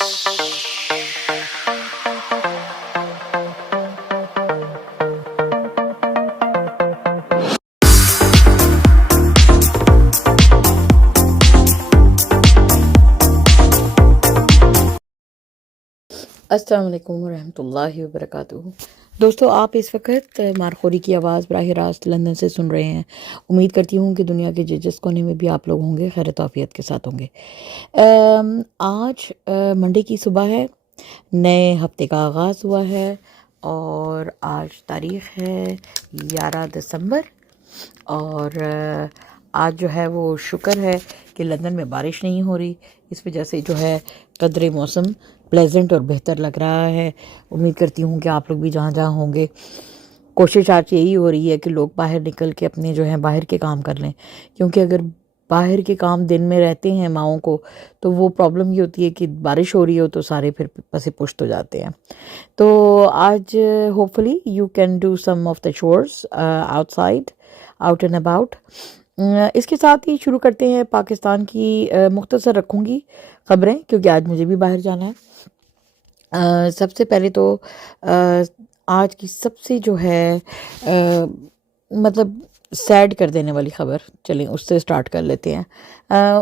السلام علیکم ورحمۃ اللہ وبرکاتہ۔ دوستو، آپ اس وقت مارخوری کی آواز براہ راست لندن سے سن رہے ہیں۔ امید کرتی ہوں کہ دنیا کے جس کونے میں بھی آپ لوگ ہوں گے خیر توفیق کے ساتھ ہوں گے۔ آج منڈے کی صبح ہے، نئے ہفتے کا آغاز ہوا ہے اور آج تاریخ ہے 11 دسمبر، اور آج جو ہے وہ شکر ہے کہ لندن میں بارش نہیں ہو رہی، اس وجہ سے جو ہے قدرے موسم پلیزنٹ اور بہتر لگ رہا ہے۔ امید کرتی ہوں کہ آپ لوگ بھی جہاں جہاں ہوں گے کوشش آج یہی ہو رہی ہے کہ لوگ باہر نکل کے اپنے جو ہیں باہر کے کام کر لیں، کیونکہ اگر باہر کے کام دن میں رہتے ہیں ماؤں کو تو وہ پرابلم یہ ہوتی ہے کہ بارش ہو رہی ہو تو سارے پھر پس پشت ہو جاتے ہیں۔ تو آج hopefully you can do some of the chores آؤٹ سائڈ، آؤٹ اینڈ اباؤٹ۔ اس کے ساتھ ہی شروع کرتے ہیں۔ پاکستان کی مختصر رکھوں گی خبریں کیونکہ آج مجھے بھی باہر جانا ہے۔ سب سے پہلے تو آج کی سب سے جو ہے مطلب سیڈ کر دینے والی خبر، چلیں اس سے سٹارٹ کر لیتے ہیں۔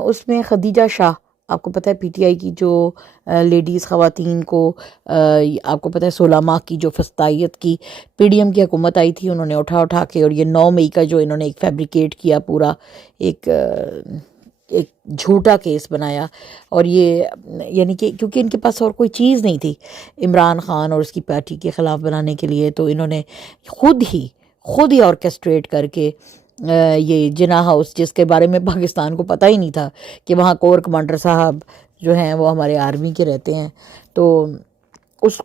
اس میں خدیجہ شاہ، آپ کو پتہ ہے پی ٹی آئی کی جو لیڈیز خواتین کو آپ کو پتہ ہے 16 ماہ کی جو فسطائیت کی پی ڈی ایم کی حکومت آئی تھی، انہوں نے اٹھا کے، اور یہ 9 مئی کا جو انہوں نے ایک فیبریکیٹ کیا پورا ایک جھوٹا کیس بنایا، اور یہ یعنی کہ کیونکہ ان کے پاس اور کوئی چیز نہیں تھی عمران خان اور اس کی پارٹی کے خلاف بنانے کے لیے، تو انہوں نے خود ہی آرکیسٹریٹ کر کے یہ جناح ہاؤس، جس کے بارے میں پاکستان کو پتہ ہی نہیں تھا کہ وہاں کور کمانڈر صاحب جو ہیں وہ ہمارے آرمی کے رہتے ہیں، تو اس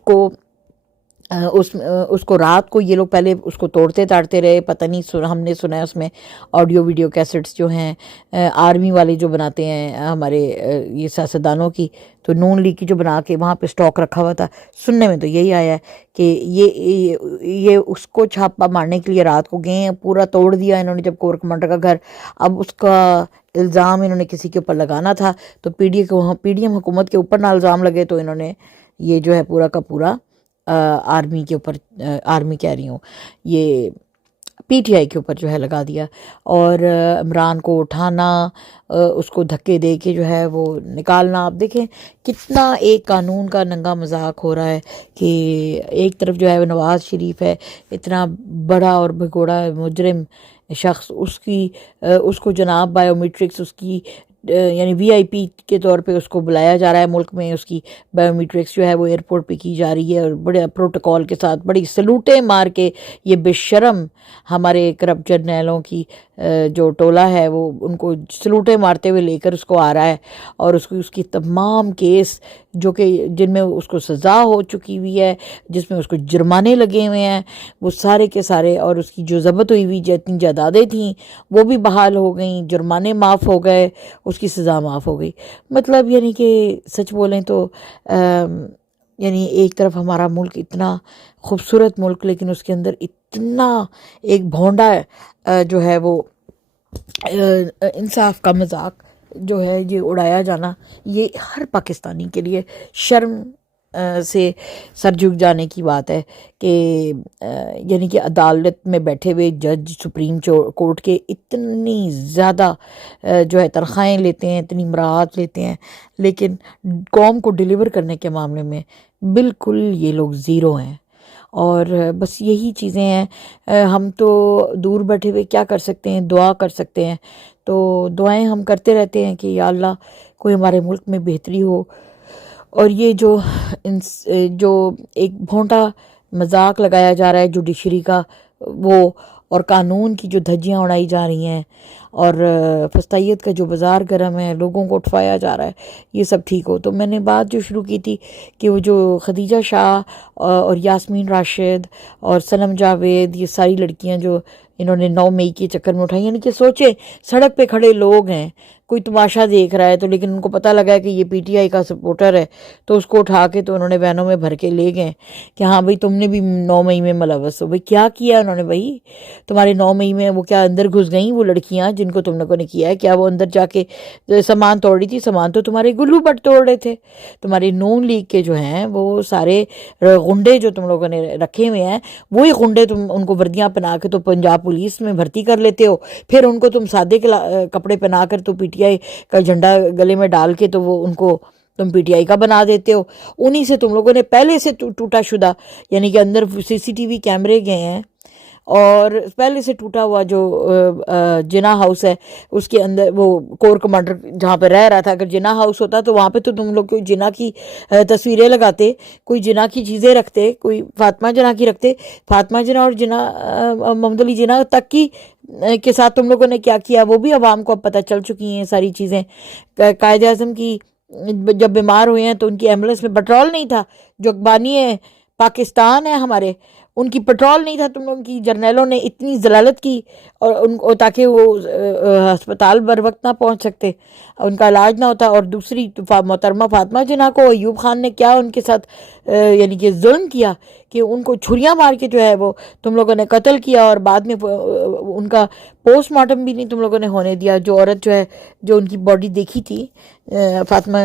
کو رات کو یہ لوگ پہلے اس کو توڑتے رہے، پتہ نہیں ہم نے سنا ہے اس میں آڈیو ویڈیو کیسٹس جو ہیں آرمی والے جو بناتے ہیں ہمارے یہ سیاستدانوں کی، تو نون لیگ کی جو بنا کے وہاں پہ سٹاک رکھا ہوا تھا، سننے میں تو یہی آیا ہے کہ یہ اس کو چھاپا مارنے کے لیے رات کو گئے ہیں، پورا توڑ دیا انہوں نے جب کور کمانڈر کا گھر۔ اب اس کا الزام انہوں نے کسی کے اوپر لگانا تھا، تو پی ڈی ایم حکومت کے اوپر نہ الزام لگے، تو انہوں نے یہ جو ہے پورا کا پورا آرمی کے اوپر، آرمی کہہ رہی ہوں، یہ پی ٹی آئی کے اوپر جو ہے لگا دیا، اور عمران کو اٹھانا، اس کو دھکے دے کے جو ہے وہ نکالنا۔ آپ دیکھیں کتنا ایک قانون کا ننگا مذاق ہو رہا ہے کہ ایک طرف جو ہے وہ نواز شریف ہے، اتنا بڑا اور بھگوڑا مجرم شخص، اس کو جناب بایو میٹرکس اس کی یعنی وی آئی پی کے طور پہ اس کو بلایا جا رہا ہے ملک میں، اس کی بایو میٹرکس جو ہے وہ ایئرپورٹ پہ کی جا رہی ہے، اور بڑے پروٹوکول کے ساتھ بڑی سلوٹیں مار کے یہ بے شرم ہمارے کرپٹ جرنیلوں کی جو ٹولہ ہے وہ ان کو سلوٹیں مارتے ہوئے لے کر اس کو آ رہا ہے، اور اس کی تمام کیس جو کہ جن میں اس کو سزا ہو چکی ہوئی ہے، جس میں اس کو جرمانے لگے ہوئے ہیں، وہ سارے کے سارے، اور اس کی جو ضبط ہوئی جتنی جائیدادیں تھیں وہ بھی بحال ہو گئیں، جرمانے معاف ہو گئے، اس کی سزا معاف ہو گئی۔ مطلب یعنی کہ سچ بولیں تو یعنی ایک طرف ہمارا ملک اتنا خوبصورت ملک، لیکن اس کے اندر اتنا ایک بھونڈا جو ہے وہ انصاف کا مذاق جو ہے یہ اڑایا جانا، یہ ہر پاکستانی کے لیے شرم سے سر جھک جانے کی بات ہے کہ یعنی کہ عدالت میں بیٹھے ہوئے جج سپریم کورٹ کے اتنی زیادہ جو ہے تنخواہیں لیتے ہیں، اتنی مراعات لیتے ہیں، لیکن قوم کو ڈیلیور کرنے کے معاملے میں بالکل یہ لوگ زیرو ہیں۔ اور بس یہی چیزیں ہیں، ہم تو دور بیٹھے ہوئے کیا کر سکتے ہیں، دعا کر سکتے ہیں، تو دعائیں ہم کرتے رہتے ہیں کہ یا اللہ کوئی ہمارے ملک میں بہتری ہو، اور یہ جو ایک بھونٹا مذاق لگایا جا رہا ہے جوڈیشری کا، وہ اور قانون کی جو دھجیاں اڑائی جا رہی ہیں، اور فسطائیت کا جو بازار گرم ہے، لوگوں کو اٹھوایا جا رہا ہے، یہ سب ٹھیک ہو۔ تو میں نے بات جو شروع کی تھی کہ وہ جو خدیجہ شاہ اور یاسمین راشد اور صنم جاوید، یہ ساری لڑکیاں جو انہوں نے 9 مئی کے چکر میں اٹھائی، یعنی کہ سوچیں سڑک پہ کھڑے لوگ ہیں کوئی تماشا دیکھ رہا ہے تو، لیکن ان کو پتہ لگا ہے کہ یہ پی ٹی آئی کا سپورٹر ہے، تو اس کو اٹھا کے تو انہوں نے وینوں میں بھر کے لے گئے کہ ہاں بھائی تم نے بھی 9 مئی میں ملوث ہو۔ بھائی کیا کیا انہوں نے؟ بھائی تمہارے 9 مئی میں وہ کیا اندر گھس گئیں وہ لڑکیاں جن کو تم لوگوں نے کیا ہے؟ کیا وہ اندر جا کے سامان توڑ رہی تھی؟ سامان تو تمہارے گلو بٹ توڑ رہے تھے۔ تمہارے نون لیگ کے جو ہیں وہ سارے غنڈے جو تم لوگوں نے رکھے ہوئے ہیں، وہی غنڈے تم ان کو وردیاں پہنا کے تو پنجاب پولیس میں بھرتی کر لیتے ہو، پھر ان کو تم سادے کپڑے پہنا کر تو پی ٹی آئی کا جھنڈا گلے میں ڈال کے تو وہ ان کو تم پی ٹی آئی کا بنا دیتے ہو۔ انہی سے تم لوگوں نے پہلے سے ٹوٹا شدہ، یعنی کہ اندر سی سی ٹی وی کیمرے گئے ہیں، اور پہلے سے ٹوٹا ہوا جو جناح ہاؤس ہے اس کے اندر وہ کور کمانڈر جہاں پہ رہ رہا تھا، اگر جناح ہاؤس ہوتا تو وہاں پہ تو تم لوگ کوئی جناح کی تصویریں لگاتے، کوئی جناح کی چیزیں رکھتے، کوئی فاطمہ جناح کی رکھتے۔ فاطمہ جناح اور جناح محمد علی جناح تک کی کے ساتھ تم لوگوں نے کیا کیا وہ بھی عوام کو اب پتہ چل چکی ہیں ساری چیزیں۔ قائد اعظم کی جب بیمار ہوئے ہیں تو ان کی ایمبولینس میں پٹرول نہیں تھا، جو بانی پاکستان ہے ہمارے، ان کی پٹرول نہیں تھا، تم لوگوں کی جرنیلوں نے اتنی ذلالت کی اور ان کو تاکہ وہ ہسپتال بر وقت نہ پہنچ سکتے، ان کا علاج نہ ہوتا۔ اور دوسری محترمہ فاطمہ جناح کو ایوب خان نے کیا ان کے ساتھ یعنی کہ ظلم کیا کہ ان کو چھریاں مار کے جو ہے وہ تم لوگوں نے قتل کیا، اور بعد میں ان کا پوسٹ مارٹم بھی نہیں تم لوگوں نے ہونے دیا۔ جو عورت جو ہے جو ان کی باڈی دیکھی تھی، فاطمہ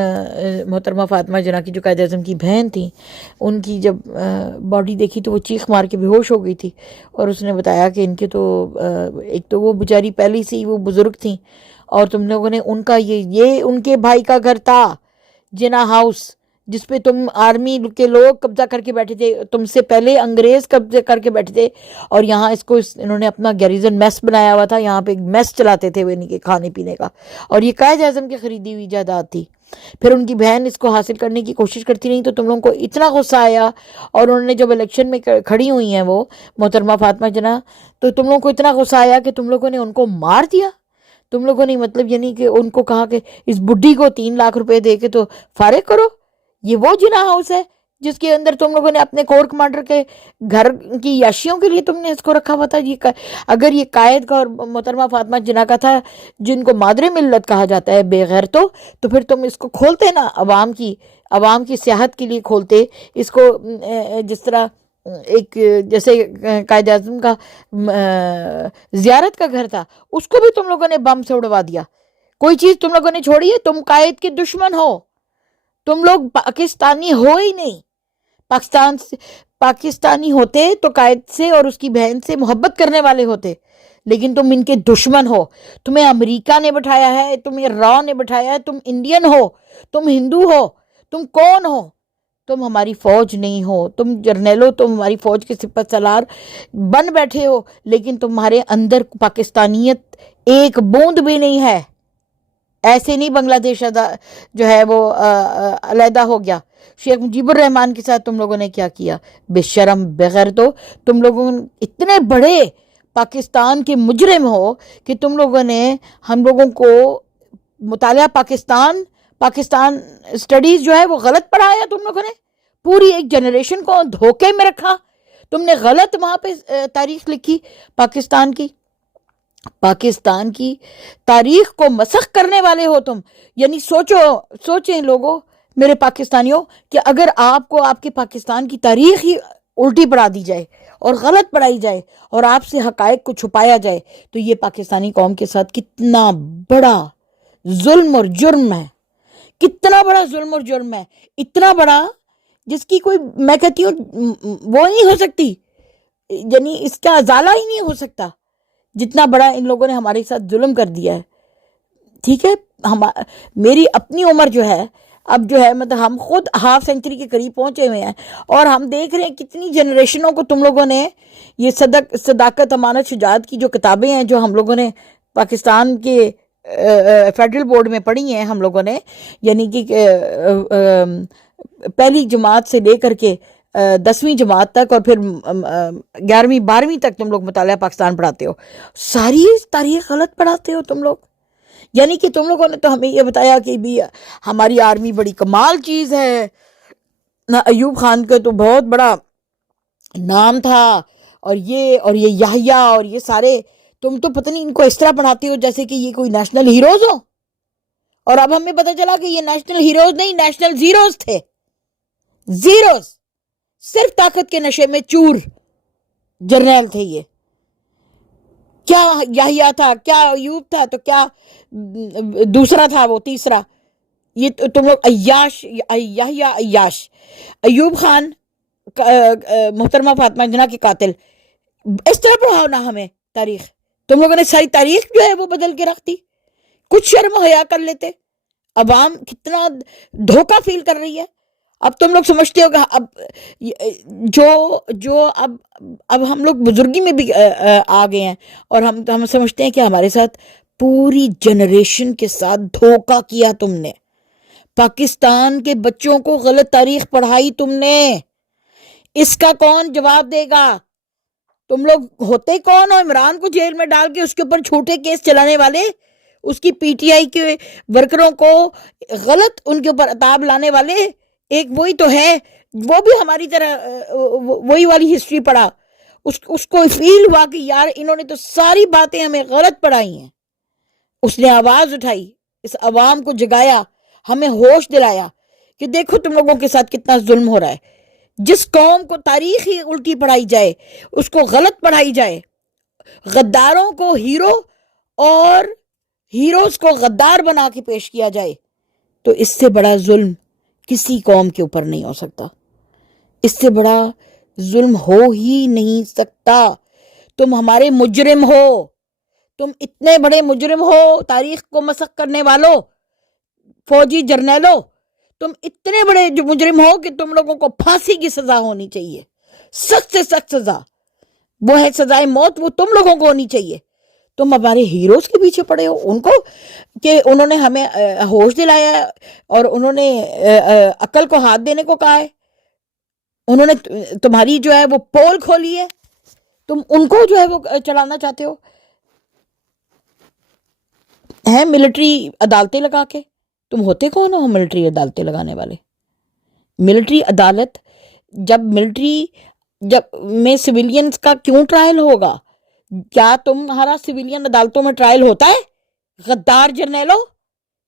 محترمہ فاطمہ جناح کی جو قائد اعظم کی بہن تھی، ان کی جب باڈی دیکھی تو وہ چیخ مار کے بے ہوش ہو گئی تھی، اور اس نے بتایا کہ ان کے تو ایک تو وہ بیچاری پہلی سے ہی وہ بزرگ تھیں، اور تم لوگوں نے ان کا یہ ان کے بھائی کا گھر تھا جناح ہاؤس، جس پہ تم آرمی کے لوگ قبضہ کر کے بیٹھے تھے، تم سے پہلے انگریز قبضہ کر کے بیٹھے تھے، اور یہاں اس کو انہوں نے اپنا گیریزن میس بنایا ہوا تھا، یہاں پہ ایک میس چلاتے تھے وہ ان کے کھانے پینے کا، اور یہ قائد اعظم کی خریدی ہوئی جائیداد تھی۔ پھر ان کی بہن اس کو حاصل کرنے کی کوشش کرتی رہی تو تم لوگوں کو اتنا غصہ آیا، اور انہوں نے جب الیکشن میں کھڑی ہوئی ہیں وہ محترمہ فاطمہ جناح، تو تم لوگوں کو اتنا غصہ آیا کہ تم لوگوں نے ان کو مار دیا۔ تم لوگوں نے مطلب یعنی کہ ان کو کہا کہ اس بڈھی کو 3 لاکھ روپے دے کے تو فارغ کرو۔ یہ وہ جناح ہاؤس ہے جس کے اندر تم لوگوں نے اپنے کور کمانڈر کے گھر کی یاشیوں کے لیے تم نے اس کو رکھا ہوا تھا۔ اگر یہ قائد کا اور محترمہ فاطمہ جناح کا تھا، جن کو مادر ملت کہا جاتا ہے بے غیرتوں، تو پھر تم اس کو کھولتے نا، عوام کی سیاحت کے لیے کھولتے اس کو، جس طرح ایک جیسے قائد اعظم کا زیارت کا گھر تھا، اس کو بھی تم لوگوں نے بم سے اڑوا دیا۔ کوئی چیز تم لوگوں نے چھوڑی ہے؟ تم قائد کے دشمن ہو، تم لوگ پاکستانی ہو ہی نہیں۔ پاکستانی ہوتے تو قائد سے اور اس کی بہن سے محبت کرنے والے ہوتے، لیکن تم ان کے دشمن ہو۔ تمہیں امریکہ نے بٹھایا ہے، تمہیں را نے بٹھایا ہے، تم انڈین ہو، تم ہندو ہو، تم کون ہو؟ تم ہماری فوج نہیں ہو، تم جرنیلو، تم ہماری فوج کے سپہ سالار بن بیٹھے ہو، لیکن تمہارے اندر پاکستانیت ایک بوند بھی نہیں ہے۔ ایسے نہیں بنگلہ دیش جو ہے وہ علیحدہ ہو گیا۔ شیخ مجیب الرحمان کے ساتھ تم لوگوں نے کیا کیا؟ بے شرم بغیر تو تم لوگوں اتنے بڑے پاکستان کے مجرم ہو کہ تم لوگوں نے ہم لوگوں کو مطالعہ پاکستان اسٹڈیز جو ہے وہ غلط پڑھایا۔ تم لوگوں نے پوری ایک جنریشن کو دھوکے میں رکھا، تم نے غلط وہاں پہ تاریخ لکھی پاکستان کی تاریخ کو مسخ کرنے والے ہو تم۔ یعنی سوچیں لوگوں، میرے پاکستانیوں، کہ اگر آپ کو آپ کے پاکستان کی تاریخ ہی الٹی پڑھا دی جائے اور غلط پڑھائی جائے اور آپ سے حقائق کو چھپایا جائے تو یہ پاکستانی قوم کے ساتھ کتنا بڑا ظلم اور جرم ہے، کتنا بڑا ظلم اور جرم ہے، اتنا بڑا جس کی کوئی، میں کہتی ہوں وہ نہیں ہو سکتی، یعنی اس کا ازالہ ہی نہیں ہو سکتا، جتنا بڑا ان لوگوں نے ہمارے ساتھ ظلم کر دیا ہے۔ ٹھیک ہے، میری اپنی عمر جو ہے اب جو ہے مطلب ہم خود ہاف سینچری کے قریب پہنچے ہوئے ہیں، اور ہم دیکھ رہے ہیں کتنی جنریشنوں کو تم لوگوں نے یہ صداقت، امانت، شجاعت کی جو کتابیں ہیں جو ہم لوگوں نے پاکستان کے فیڈرل بورڈ میں پڑھی ہیں ہم لوگوں نے، یعنی کہ پہلی جماعت سے لے کر کے 10ویں جماعت تک، اور پھر 11ویں 12ویں تک تم لوگ مطالعہ پاکستان پڑھاتے ہو، ساری تاریخ غلط پڑھاتے ہو تم لوگ۔ یعنی کہ تم لوگوں نے تو ہمیں یہ بتایا کہ بھی ہماری آرمی بڑی کمال چیز ہے، ایوب خان کا تو بہت بڑا نام تھا، اور یہ یحییٰ اور یہ سارے، تم تو پتہ نہیں ان کو اس طرح پڑھاتے ہو جیسے کہ یہ کوئی نیشنل ہیروز ہو۔ اور اب ہمیں پتہ چلا کہ یہ نیشنل ہیروز نہیں، نیشنل زیروز تھے، زیروز، صرف طاقت کے نشے میں چور جرنیل تھے یہ. کیا یحییٰ تھا، کیا ایوب تھا، تو کیا دوسرا تھا وہ تیسرا. یہ تم لوگ عیاش، یحییٰ عیاش، ایوب خان محترمہ فاطمہ جناح کے قاتل. اس طرح پڑھاؤ نا ہمیں تاریخ. تم لوگوں نے ساری تاریخ جو ہے وہ بدل کے رکھ دی. کچھ شرم و حیا کر لیتے. عوام کتنا دھوکہ فیل کر رہی ہے. اب تم لوگ سمجھتے ہو کہ اب جو اب ہم لوگ بزرگی میں بھی آ گئے ہیں، اور ہم سمجھتے ہیں کہ ہمارے ساتھ پوری جنریشن کے ساتھ دھوکہ کیا تم نے. پاکستان کے بچوں کو غلط تاریخ پڑھائی تم نے. اس کا کون جواب دے گا؟ تم لوگ ہوتے کون ہو؟ عمران کو جیل میں ڈال کے اس کے اوپر جھوٹے کیس چلانے والے، اس کی پی ٹی آئی کے ورکروں کو غلط ان کے اوپر عتاب لانے والے. ایک وہی تو ہے، وہ بھی ہماری طرح وہی والی ہسٹری پڑھا. اس کو فیل ہوا کہ یار انہوں نے تو ساری باتیں ہمیں غلط پڑھائی ہیں. اس نے آواز اٹھائی، اس عوام کو جگایا، ہمیں ہوش دلایا کہ دیکھو تم لوگوں کے ساتھ کتنا ظلم ہو رہا ہے. جس قوم کو تاریخ ہی الٹی پڑھائی جائے، اس کو غلط پڑھائی جائے، غداروں کو ہیرو اور ہیروز کو غدار بنا کے پیش کیا جائے، تو اس سے بڑا ظلم کسی قوم کے اوپر نہیں ہو سکتا. اس سے بڑا ظلم ہو ہی نہیں سکتا. تم ہمارے مجرم ہو، تم اتنے بڑے مجرم ہو، تاریخ کو مسخ کرنے والوں، فوجی جرنیلوں، تم اتنے بڑے جو مجرم ہو کہ تم لوگوں کو پھانسی کی سزا ہونی چاہیے، سخت سے سخت سزا. وہ ہے سزائے موت، وہ تم لوگوں کو ہونی چاہیے. تم ہمارے ہیروز کے پیچھے پڑے ہو، ان کو کہ انہوں نے ہمیں ہوش دلایا ہے اور انہوں نے عقل کو ہاتھ دینے کو کہا ہے. انہوں نے تمہاری جو ہے وہ پول کھولی ہے، تم ان کو جو ہے وہ چلانا چاہتے ہو ہیں ملٹری عدالتیں لگا کے. تم ہوتے کون ہو ملٹری عدالتیں لگانے والے؟ ملٹری عدالت جب میں سویلینز کا کیوں ٹرائل ہوگا؟ کیا تمہارا سویلین عدالتوں میں ٹرائل ہوتا ہے؟ غدار جرنیلوں،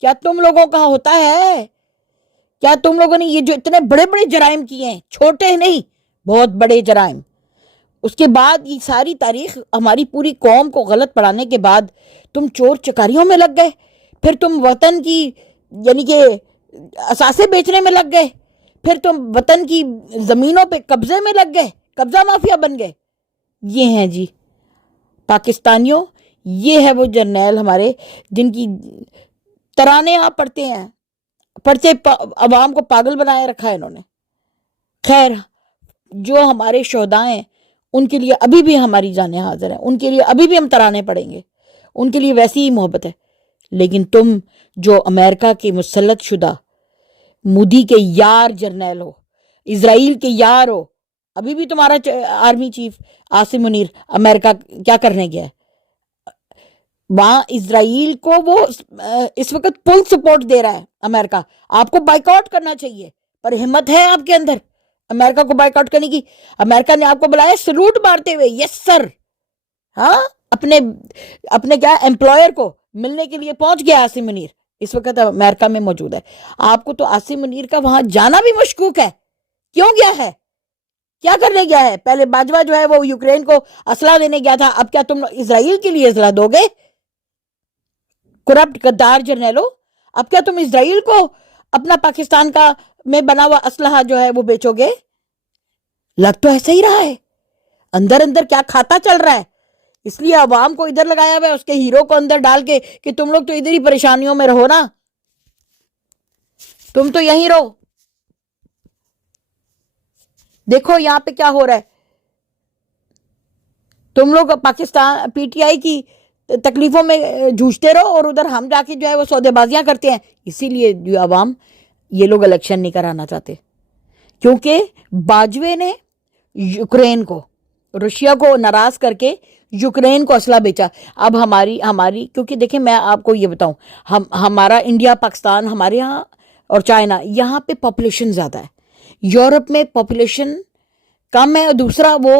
کیا تم لوگوں کا ہوتا ہے؟ کیا تم لوگوں نے یہ جو اتنے بڑے بڑے جرائم کیے ہیں، چھوٹے نہیں بہت بڑے جرائم، اس کے بعد یہ ساری تاریخ ہماری پوری قوم کو غلط پڑھانے کے بعد تم چور چکاریوں میں لگ گئے، پھر تم وطن کی یعنی کہ اثاثے بیچنے میں لگ گئے، پھر تم وطن کی زمینوں پہ قبضے میں لگ گئے، قبضہ مافیا بن گئے. یہ ہیں جی پاکستانیوں، یہ ہے وہ جرنیل ہمارے جن کی ترانے آپ پڑھتے ہیں، پڑھتے عوام کو پاگل بنائے رکھا ہے انہوں نے. خیر، جو ہمارے شہداء ہیں ان کے لیے ابھی بھی ہماری جانیں حاضر ہیں، ان کے لیے ابھی بھی ہم ترانے پڑھیں گے، ان کے لیے ویسی ہی محبت ہے. لیکن تم جو امریکہ کے مسلط شدہ مودی کے یار جرنیل ہو، اسرائیل کے یار ہو، ابھی بھی تمہارا آرمی چیف عاصم منیر امریکہ کیا کرنے گیا ہے وہاں؟ اسرائیل کو وہ اس وقت پل سپورٹ دے رہا ہے امریکہ. آپ کو بائیک آؤٹ کرنا چاہیے، پر ہمت ہے آپ کے اندر امریکہ کو بائیک آؤٹ کرنے کی؟ امریکہ نے آپ کو بلایا سلوٹ مارتے ہوئے، یس سر. ہاں، اپنے کیا امپلائر کو ملنے کے لیے پہنچ گیا عاصم منیر، اس وقت امریکہ میں موجود ہے. آپ کو تو عاصم منیر کا وہاں جانا بھی مشکوک ہے. کیوں گیا ہے؟ کیا کرنے گیا ہے؟ پہلے باجوہ جو ہے وہ یوکرین کو اسلحہ دینے گیا تھا، اب کیا تم اسرائیل کے لیے اسلحہ دو گے؟ کرپٹ غدار جرنیلو، اب کیا تم اسرائیل کو اپنا پاکستان کا میں بنا ہوا اسلحہ جو ہے وہ بیچو گے؟ لگ تو ایسا ہی رہا ہے، اندر اندر کیا کھاتا چل رہا ہے. اس لیے عوام کو ادھر لگایا ہوا ہے، اس کے ہیرو کو اندر ڈال کے کہ تم لوگ تو ادھر ہی پریشانیوں میں رہو نا، تم تو یہیں رہو. دیکھو یہاں پہ کیا ہو رہا ہے. تم لوگ پاکستان پی ٹی آئی کی تکلیفوں میں جھوجتے رہو اور ادھر ہم جا کے جو ہے وہ سودے بازیاں کرتے ہیں. اسی لیے جو عوام یہ لوگ الیکشن نہیں کرانا چاہتے، کیونکہ باجوے نے یوکرین کو، روشیا کو ناراض کر کے یوکرین کو اسلحہ بیچا. اب ہماری کیونکہ دیکھیں میں آپ کو یہ بتاؤں، ہمارا انڈیا، پاکستان، ہمارے یہاں اور چائنا، یہاں پہ پاپولیشن زیادہ ہے، یورپ میں پاپولیشن کم ہے، اور دوسرا وہ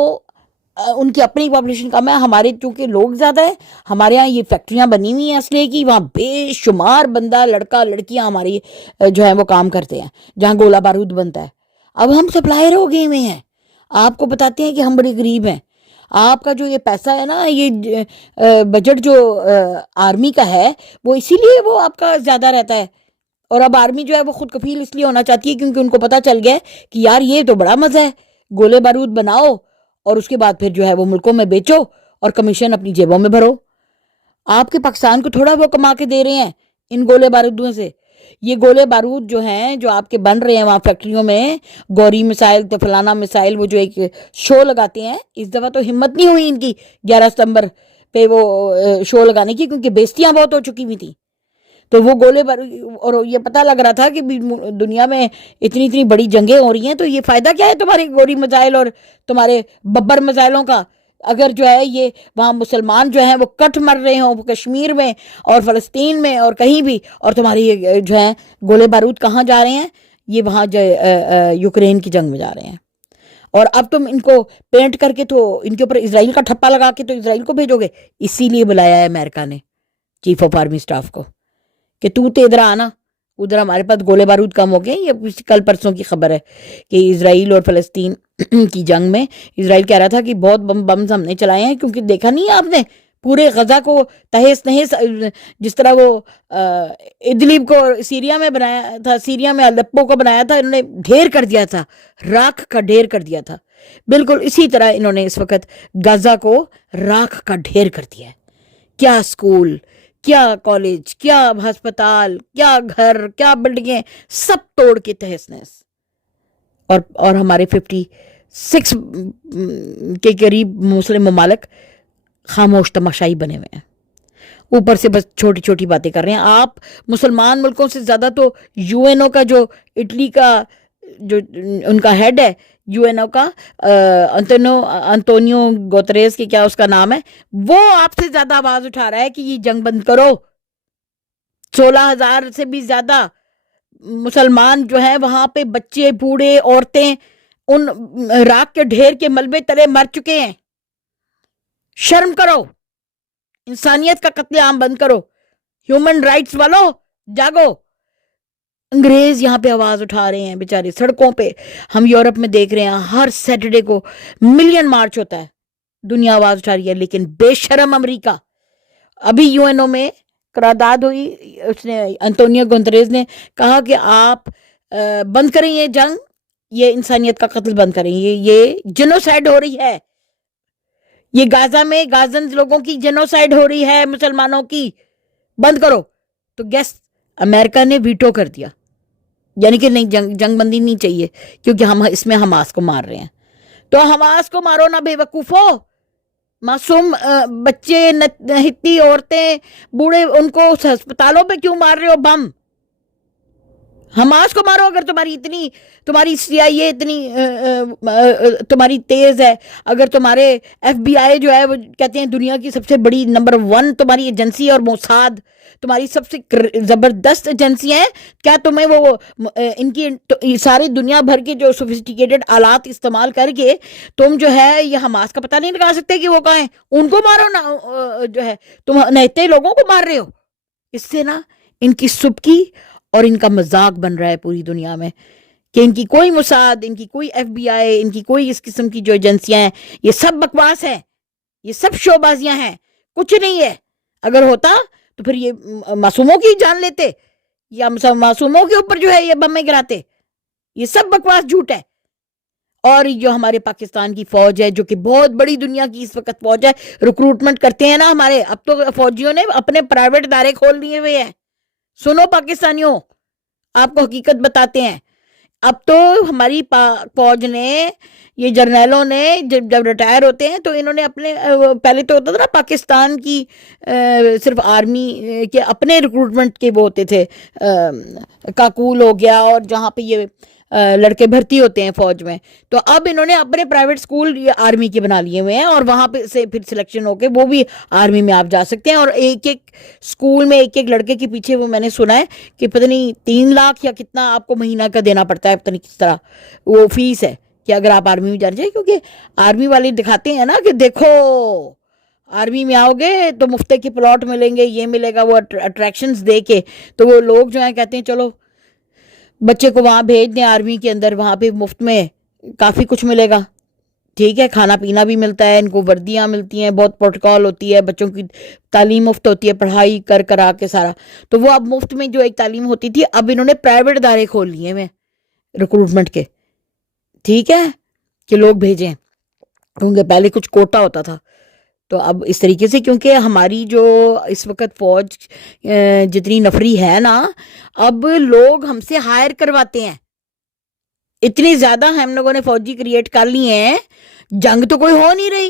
ان کی اپنی پاپولیشن کم ہے، ہمارے چونکہ لوگ زیادہ ہیں، ہمارے ہاں یہ فیکٹریاں بنی ہوئی ہیں اسلحے کی، وہاں بے شمار بندہ لڑکا لڑکیاں ہماری جو ہے وہ کام کرتے ہیں جہاں گولہ بارود بنتا ہے. اب ہم سپلائر ہو گئے ہوئے ہیں. آپ کو بتاتے ہیں کہ ہم بڑے غریب ہیں. آپ کا جو یہ پیسہ ہے نا، یہ بجٹ جو آرمی کا ہے وہ اسی لیے وہ آپ کا زیادہ رہتا ہے. اور اب آرمی جو ہے وہ خود کفیل اس لیے ہونا چاہتی ہے کیونکہ ان کو پتہ چل گیا کہ یار یہ تو بڑا مزہ ہے، گولے بارود بناؤ اور اس کے بعد پھر جو ہے وہ ملکوں میں بیچو اور کمیشن اپنی جیبوں میں بھرو. آپ کے پاکستان کو تھوڑا وہ کما کے دے رہے ہیں ان گولے بارودوں سے. یہ گولے بارود جو ہیں جو آپ کے بن رہے ہیں وہاں فیکٹریوں میں، گوری مسائل تو فلانا مسائل، وہ جو ایک شو لگاتے ہیں، اس دفعہ تو ہمت نہیں ہوئی ان کی 11 ستمبر پہ وہ شو لگانے کی کیونکہ بےزتیاں بہت ہو چکی ہوئی تھیں. تو وہ گولے بارود، اور یہ پتہ لگ رہا تھا کہ دنیا میں اتنی اتنی بڑی جنگیں ہو رہی ہیں تو یہ فائدہ کیا ہے تمہارے گوری میزائل اور تمہارے ببر میزائلوں کا، اگر جو ہے یہ وہاں مسلمان جو ہیں وہ کٹ مر رہے ہوں کشمیر میں اور فلسطین میں اور کہیں بھی، اور تمہاری یہ جو ہے گولے بارود کہاں جا رہے ہیں؟ یہ وہاں جو یوکرین کی جنگ میں جا رہے ہیں. اور اب تم ان کو پینٹ کر کے تو ان کے اوپر اسرائیل کا ٹھپا لگا کے تو اسرائیل کو بھیجو گے. اسی لیے بلایا ہے امریکہ نے چیف آف آرمی سٹاف کو کہ تو ادھر آنا، ادھر ہمارے پاس گولے بارود کم ہو گئے. یہ کل پرسوں کی خبر ہے کہ اسرائیل اور فلسطین کی جنگ میں اسرائیل کہہ رہا تھا کہ بہت بمز ہم نے چلائے ہیں، کیونکہ دیکھا نہیں آپ نے پورے غزہ کو تہس نہس، جس طرح وہ ادلیب کو سیریا میں بنایا تھا، سیریا میں الپو کو بنایا تھا، انہوں نے ڈھیر کر دیا تھا، راکھ کا ڈھیر کر دیا تھا. بالکل اسی طرح انہوں نے اس وقت غزہ کو راکھ کا ڈھیر کر دیا ہے. کیا اسکول، کیا کالج، کیا ہسپتال، کیا گھر، کیا بلڈنگیں، سب توڑ کے تہس نہس. اور ہمارے 56 کے قریب مسلم ممالک خاموش تماشائی بنے ہوئے ہیں، اوپر سے بس چھوٹی چھوٹی باتیں کر رہے ہیں. آپ مسلمان ملکوں سے زیادہ تو یو این او کا جو اٹلی کا جو ان کا ہیڈ ہے، یو این او کا انتونیو گوتریس کی کیا اس کا نام ہے، وہ آپ سے زیادہ آواز اٹھا رہا ہے کہ یہ جنگ بند کرو. 16,000 سے بھی زیادہ مسلمان جو ہیں وہاں پہ بچے، بوڑھے، عورتیں ان راکھ کے ڈھیر کے ملبے تلے مر چکے ہیں. شرم کرو، انسانیت کا قتل عام بند کرو. ہیومن رائٹس والو جاگو. انگریز یہاں پہ آواز اٹھا رہے ہیں بیچارے سڑکوں پہ. ہم یورپ میں دیکھ رہے ہیں ہر سیٹرڈے کو ملین مارچ ہوتا ہے، دنیا آواز اٹھا رہی ہے. لیکن بے شرم امریکہ، ابھی یو این او میں قرارداد ہوئی، اس نے انتونیو گونتریز نے کہا کہ آپ بند کریں یہ جنگ، یہ انسانیت کا قتل بند کریں، یہ جنوسائیڈ ہو رہی ہے، یہ غزہ میں غازنز لوگوں کی جنوسائیڈ ہو رہی ہے، مسلمانوں کی، بند کرو. تو گیس امریکہ نے ویٹو کر دیا، یعنی کہ نہیں، جنگ بندی نہیں چاہیے کیونکہ ہم اس میں حماس کو مار رہے ہیں. تو حماس کو مارو نہ بے وقوفو. معصوم بچے، نہتی عورتیں، بوڑھے، ان کو ہسپتالوں پہ کیوں مار رہے ہو بم؟ حماس کو مارو. اگر تمہاری CIA اتنی تمہاری تیز ہے، اگر تمہارے FBI جو ہے وہ کہتے ہیں دنیا کی سب سے بڑی نمبر 1 تمہاری ایجنسی، اور موساد تمہاری سب سے زبردست ایجنسی ہیں، کیا تمہیں وہ ان کی ساری دنیا بھر کے جو سوفسٹیکیٹڈ آلات استعمال کر کے تم جو ہے یہ حماس کا پتہ نہیں لگا سکتے کہ وہ کہاں ہیں؟ ان کو مارو نا، جو ہے تم نہتے لوگوں کو مار رہے ہو. اس سے نا ان کی سبکی اور ان کا مذاق بن رہا ہے پوری دنیا میں کہ ان کی کوئی موساد، ان کی کوئی FBI، ان کی کوئی اس قسم کی جو ایجنسیاں ہیں، یہ سب بکواس ہیں، یہ سب شو بازیاں ہیں، کچھ نہیں ہے. اگر ہوتا تو پھر یہ معصوموں کی جان لیتے یا معصوموں کے اوپر جو ہے یہ بمیں گراتے. یہ سب بکواس جھوٹ ہے. اور جو ہمارے پاکستان کی فوج ہے جو کہ بہت بڑی دنیا کی اس وقت فوج ہے، ریکروٹمنٹ کرتے ہیں نا ہمارے، اب تو فوجیوں نے اپنے پرائیویٹ ادارے کھول دیے ہوئے ہیں. سنو پاکستانیوں، آپ کو حقیقت بتاتے ہیں. اب تو ہماری فوج نے، یہ جرنیلوں نے جب ریٹائر ہوتے ہیں تو انہوں نے اپنے، پہلے تو ہوتا تھا نا پاکستان کی صرف آرمی کے اپنے ریکروٹمنٹ کے وہ ہوتے تھے، کاکول ہو گیا، اور جہاں پہ یہ لڑکے بھرتی ہوتے ہیں فوج میں، تو اب انہوں نے اپنے پرائیویٹ سکول یہ آرمی کے بنا لیے ہوئے ہیں، اور وہاں پہ سے پھر سلیکشن ہو کے وہ بھی آرمی میں آپ جا سکتے ہیں. اور ایک ایک سکول میں ایک ایک لڑکے کے پیچھے وہ میں نے سنا ہے کہ پتہ نہیں 3 لاکھ یا کتنا آپ کو مہینہ کا دینا پڑتا ہے، پتہ نہیں کس طرح وہ فیس ہے کہ اگر آپ آرمی میں جا جائیں، کیونکہ آرمی والے دکھاتے ہیں نا کہ دیکھو آرمی میں آؤ گے تو مفتے کے پلاٹ ملیں گے، یہ ملے گا، وہ اٹریکشنز دے کے تو وہ لوگ جو ہیں کہتے ہیں چلو بچے کو وہاں بھیج دیں آرمی کے اندر، وہاں پہ مفت میں کافی کچھ ملے گا، ٹھیک ہے، کھانا پینا بھی ملتا ہے، ان کو وردیاں ملتی ہیں، بہت پروٹوکال ہوتی ہے، بچوں کی تعلیم مفت ہوتی ہے، پڑھائی کرا کے سارا. تو وہ اب مفت میں جو ایک تعلیم ہوتی تھی اب انہوں نے پرائیویٹ ادارے کھول لیے ہیں ریکروٹمنٹ کے، ٹھیک ہے، کہ لوگ بھیجیں، کیونکہ پہلے کچھ کوٹا ہوتا تھا. تو اب اس طریقے سے کیونکہ ہماری جو اس وقت فوج جتنی نفری ہے نا، اب لوگ ہم سے ہائر کرواتے ہیں، اتنی زیادہ ہم لوگوں نے فوجی کریٹ کر لی ہیں، جنگ تو کوئی ہو نہیں رہی.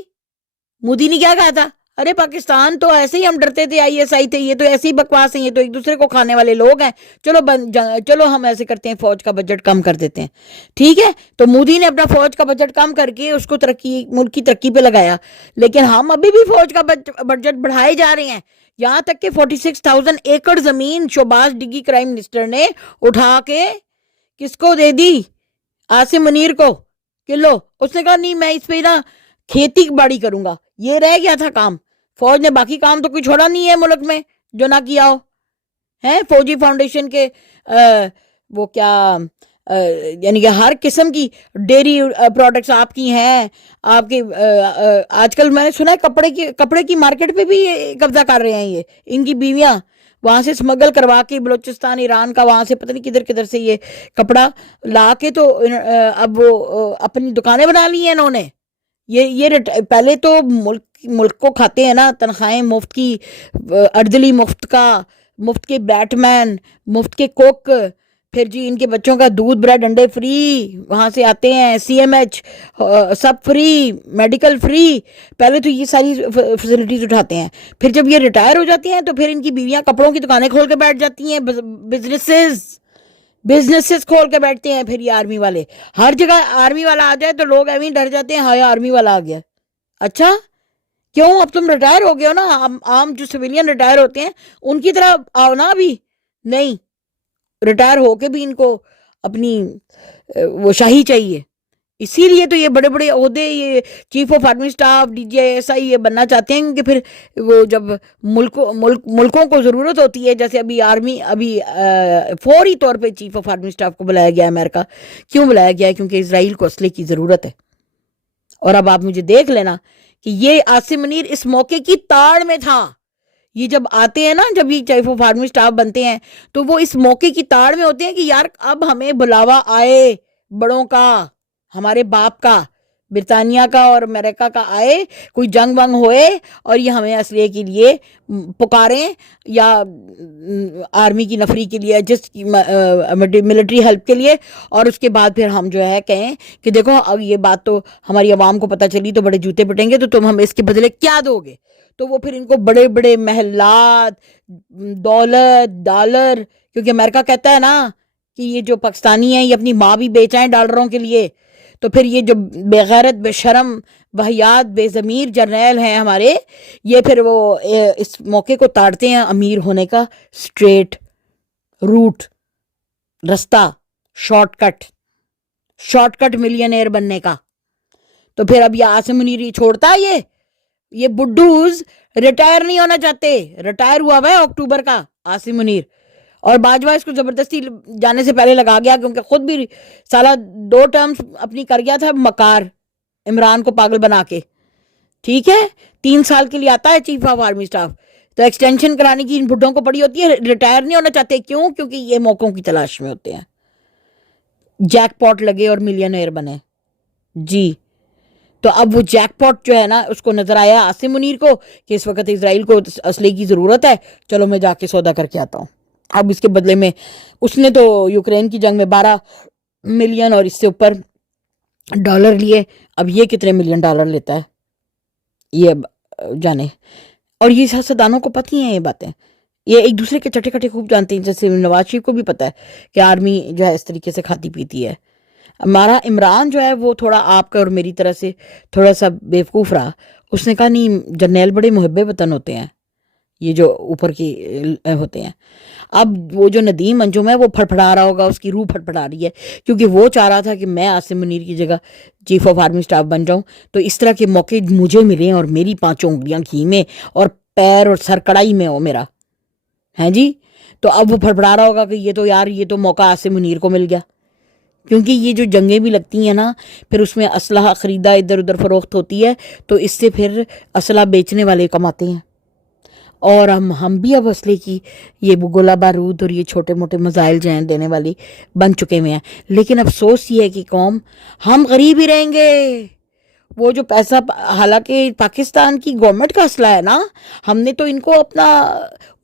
مودی نے کیا کہا تھا، ارے پاکستان تو ایسے ہی ہم ڈرتے تھے ISI تھے، یہ تو ایسے ہی بکواس ہیں، یہ تو ایک دوسرے کو کھانے والے لوگ ہیں، چلو ہم ایسے کرتے ہیں، فوج کا بجٹ کم کر دیتے ہیں، ٹھیک ہے. تو مودی نے اپنا فوج کا بجٹ کم کر کے اس کو ملک کی ترقی پہ لگایا، لیکن ہم ابھی بھی فوج کا بجٹ بڑھائے جا رہے ہیں، یہاں تک کہ 46,000 ایکڑ زمین شہباز ڈگی کرائم منسٹر نے اٹھا کے کس کو دے دی، عاصم منیر کو، کہ لو، اس نے کہا نہیں میں اس پہ نا کھیتی باڑی کروں گا. یہ رہ گیا تھا کام، فوج نے باقی کام تو کوئی چھوڑا نہیں ہے ملک میں جو نہ کیا ہو ہے. فوجی فاؤنڈیشن کے وہ کیا یعنی کہ ہر قسم کی ڈیری پروڈکٹس آپ کی ہیں، آپ کے آج کل میں نے سنا ہے کپڑے کی مارکیٹ پہ بھی قبضہ کر رہے ہیں یہ ان کی بیویاں، وہاں سے سمگل کروا کے بلوچستان ایران کا، وہاں سے پتہ نہیں کدھر کدھر سے یہ کپڑا لا کے تو اب وہ اپنی دکانیں بنا لی ہیں انہوں نے. یہ پہلے تو ملک کو کھاتے ہیں نا، تنخواہیں مفت کی، اردلی مفت کا، مفت کے بیٹ مین، مفت کے کوک، پھر جی ان کے بچوں کا دودھ بریڈ انڈے فری، وہاں سے آتے ہیں CMH سب فری، میڈیکل فری، پہلے تو یہ ساری فیسلٹیز اٹھاتے ہیں. پھر جب یہ ریٹائر ہو جاتی ہیں تو پھر ان کی بیویاں کپڑوں کی دکانیں کھول کے بیٹھ جاتی ہیں، بزنسز کھول کے بیٹھتے ہیں. پھر یہ آرمی والے ہر جگہ آرمی والا آ جائے تو لوگ ایویں ڈر جاتے ہیں، ہاں آرمی والا آ گیا. اچھا کیوں، اب تم ریٹائر ہو گئے ہو نا، عام جو سویلین ریٹائر ہوتے ہیں ان کی طرح آؤ نا. ابھی نہیں، ریٹائر ہو کے بھی ان کو اپنی وہ شاہی چاہیے. اسی لیے تو یہ بڑے بڑے عہدے، یہ chief of army staff, DGI یہ بننا چاہتے ہیں کہ پھر وہ جب ملکوں کو ضرورت ہوتی ہے، جیسے ابھی فوری طور پہ چیف آف آرمی سٹاف کو بلایا گیا امریکہ. کیوں بلایا گیا ہے؟ کیونکہ اسرائیل کو اسلحے کی ضرورت ہے. اور اب آپ مجھے دیکھ لینا کہ یہ عاصم منیر اس موقع کی تاڑ میں تھا. یہ جب آتے ہیں نا، جب یہ چیف آف آرمی سٹاف بنتے ہیں تو وہ اس موقع کی تاڑ میں ہوتے ہیں کہ یار اب ہمیں بلاوا آئے بڑوں کا، ہمارے باپ کا، برطانیہ کا اور امریکہ کا آئے، کوئی جنگ ونگ ہوئے اور یہ ہمیں اسلحے کے لیے پکاریں یا آرمی کی نفری کے لیے، جس ملٹری ہیلپ کے لیے، اور اس کے بعد پھر ہم جو ہے کہیں کہ دیکھو اب یہ بات تو ہماری عوام کو پتہ چلی تو بڑے جوتے پٹیں گے، تو تم ہمیں اس کے بدلے کیا دو گے. تو وہ پھر ان کو بڑے بڑے محلات، دولت، ڈالر، کیونکہ امریکہ کہتا ہے نا کہ یہ جو پاکستانی ہیں یہ اپنی ماں بھی بیچائیں ڈالروں کے لیے. تو پھر یہ جو بے غیرت، بے شرم، واہیات، بے ضمیر جرنیل ہیں ہمارے، یہ پھر وہ اس موقع کو تاڑتے ہیں امیر ہونے کا اسٹریٹ روٹ، رستہ، شارٹ کٹ ملینئر بننے کا. تو پھر اب یہ عاصم منیر چھوڑتا ہے، یہ بڈوز ریٹائر نہیں ہونا چاہتے. ریٹائر ہوا ہے اکتوبر کا عاصم منیر، اور باجوہ اس کو زبردستی جانے سے پہلے لگا گیا، کیونکہ خود بھی سالہ 2 ٹرمز اپنی کر گیا تھا مکار، عمران کو پاگل بنا کے. ٹھیک ہے، 3 سال کے لیے آتا ہے چیف آف آرمی سٹاف، تو ایکسٹینشن کرانے کی ان بڈھوں کو پڑی ہوتی ہے. ریٹائر نہیں ہونا چاہتے، کیوں؟ کیونکہ یہ موقعوں کی تلاش میں ہوتے ہیں، جیک پاٹ لگے اور ملینئر بنے. جی تو اب وہ جیک پاٹ جو ہے نا، اس کو نظر آیا عاصم منیر کو کہ اس وقت اسرائیل کو اسلحے کی ضرورت ہے، چلو میں جا کے سودا کر کے آتا ہوں. اب اس کے بدلے میں اس نے تو یوکرین کی جنگ میں 12 ملین اور اس سے اوپر ڈالر لیے. اب یہ کتنے ملین ڈالر لیتا ہے یہ اب جانے. اور یہ سیاستدانوں کو پتہ ہیں یہ باتیں، یہ ایک دوسرے کے چٹے کٹے خوب جانتے ہیں. جیسے نواز شریف کو بھی پتہ ہے کہ آرمی جو ہے اس طریقے سے کھاتی پیتی ہے. ہمارا عمران جو ہے وہ تھوڑا آپ کا اور میری طرح سے تھوڑا سا بیوقوف رہا. اس نے کہا نہیں، جرنیل بڑے محب وطن ہوتے ہیں، یہ جو اوپر کی ہوتے ہیں. اب وہ جو ندیم انجم ہے وہ پھڑپھڑا رہا ہوگا، اس کی روح پھڑپھڑا رہی ہے، کیونکہ وہ چاہ رہا تھا کہ میں عاصم منیر کی جگہ چیف آف آرمی اسٹاف بن جاؤں، تو اس طرح کے موقع مجھے ملیں اور میری 5 انگلیاں گھی میں اور پیر اور سر کڑائی میں ہو میرا، ہیں جی. تو اب وہ پھڑپڑا رہا ہوگا کہ یہ تو یار یہ تو موقع عاصم منیر کو مل گیا. کیونکہ یہ جو جنگیں بھی لگتی ہیں نا، پھر اس میں اسلحہ خریدا ادھر ادھر فروخت ہوتی ہے، تو اس سے پھر اسلحہ بیچنے والے کماتے ہیں. اور ہم بھی اب اسلحے کی یہ گولہ بارود اور یہ چھوٹے موٹے میزائل جو ہیں دینے والی بن چکے ہوئے ہیں. لیکن افسوس یہ ہے کہ قوم ہم غریب ہی رہیں گے. وہ جو پیسہ، حالانکہ پاکستان کی گورنمنٹ کا اسلحہ ہے نا، ہم نے تو ان کو اپنا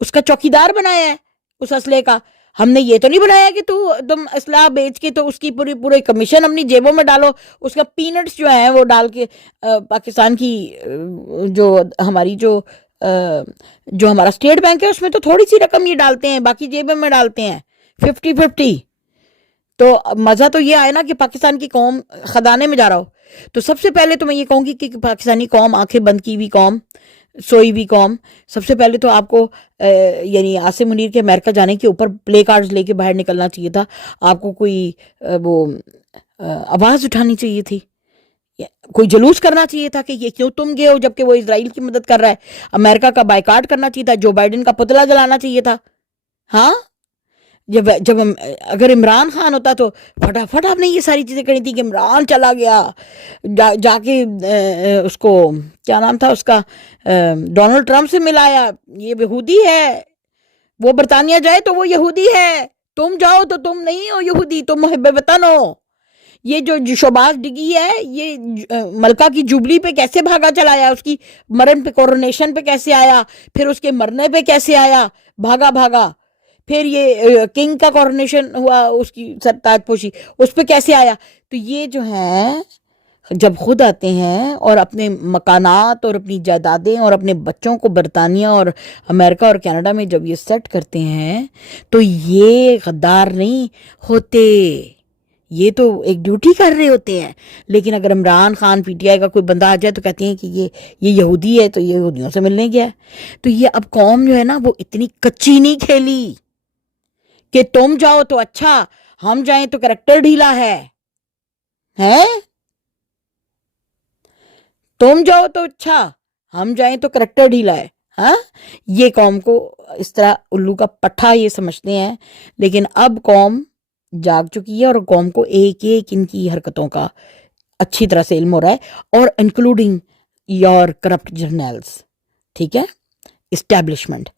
اس کا چوکیدار بنایا ہے اس اسلحے کا. ہم نے یہ تو نہیں بنایا کہ تم اسلحہ بیچ کے تو اس کی پوری کمیشن اپنی جیبوں میں ڈالو، اس کا پینٹس جو ہیں وہ ڈال کے پاکستان کی جو ہماری جو ہمارا اسٹیٹ بینک ہے اس میں تو تھوڑی سی رقم یہ ڈالتے ہیں، باقی جیبوں میں ڈالتے ہیں 50-50. تو مزہ تو یہ آئے نا کہ پاکستان کی قوم خدانے میں جا رہا ہو. تو سب سے پہلے تو میں یہ کہوں گی کہ پاکستانی قوم، آنکھیں بند کی ہوئی قوم، سوئی ہوئی قوم، سب سے پہلے تو آپ کو یعنی عاصم منیر کے امریکہ جانے کے اوپر پلے کارڈز لے کے باہر نکلنا چاہیے تھا. آپ کو کوئی وہ آواز اٹھانی چاہیے تھی، کوئی جلوس کرنا چاہیے تھا کہ یہ کیوں تم گئے ہو جبکہ وہ اسرائیل کی مدد کر رہا ہے. امریکہ کا بائیکاٹ کرنا چاہیے تھا، جو بائیڈن کا پتلا جلانا چاہیے تھا. ہاں، جب اگر عمران خان ہوتا تو فٹافٹ آپ نے یہ ساری چیزیں کرنی تھی کہ عمران چلا گیا جا کے اس کو کیا نام تھا اس کا، ڈونلڈ ٹرمپ سے ملایا. یہ یہودی ہے، وہ برطانیہ جائے تو وہ یہودی ہے، تم جاؤ تو تم نہیں ہو یہودی، تم محب وطن ہو. یہ جو شہباز ڈگی ہے یہ ملکہ کی جوبلی پہ کیسے بھاگا چلایا، اس کی مرن پہ، کورونیشن پہ کیسے آیا، پھر اس کے مرنے پہ کیسے آیا بھاگا، پھر یہ کنگ کا کورونیشن ہوا، اس کی تاج پوشی اس پہ کیسے آیا. تو یہ جو ہیں جب خود آتے ہیں اور اپنے مکانات اور اپنی جائیدادیں اور اپنے بچوں کو برطانیہ اور امریکہ اور کینیڈا میں جب یہ سیٹ کرتے ہیں تو یہ غدار نہیں ہوتے، یہ تو ایک ڈیوٹی کر رہے ہوتے ہیں. لیکن اگر Imran Khan P T I کا کوئی بندہ آ جائے تو کہتے ہیں کہ یہ یہودی ہے تو یہ یہودیوں سے ملنے گیا ہے. تو یہ اب قوم جو ہے نا وہ اتنی کچی نہیں کھیلی کہ تم جاؤ تو اچھا، ہم جائیں تو کریکٹر ڈھیلا ہے، تم جاؤ تو اچھا، ہم جائیں تو کریکٹر ڈھیلا ہے. ہاں، یہ قوم کو اس طرح الو کا پٹھا یہ سمجھتے ہیں. لیکن اب قوم جاگ چکی ہے اور قوم کو ایک ایک ان کی حرکتوں کا اچھی طرح سے علم ہو رہا ہے، اور انکلوڈنگ یور کرپٹ جرنلز. ٹھیک ہے، اسٹیبلشمنٹ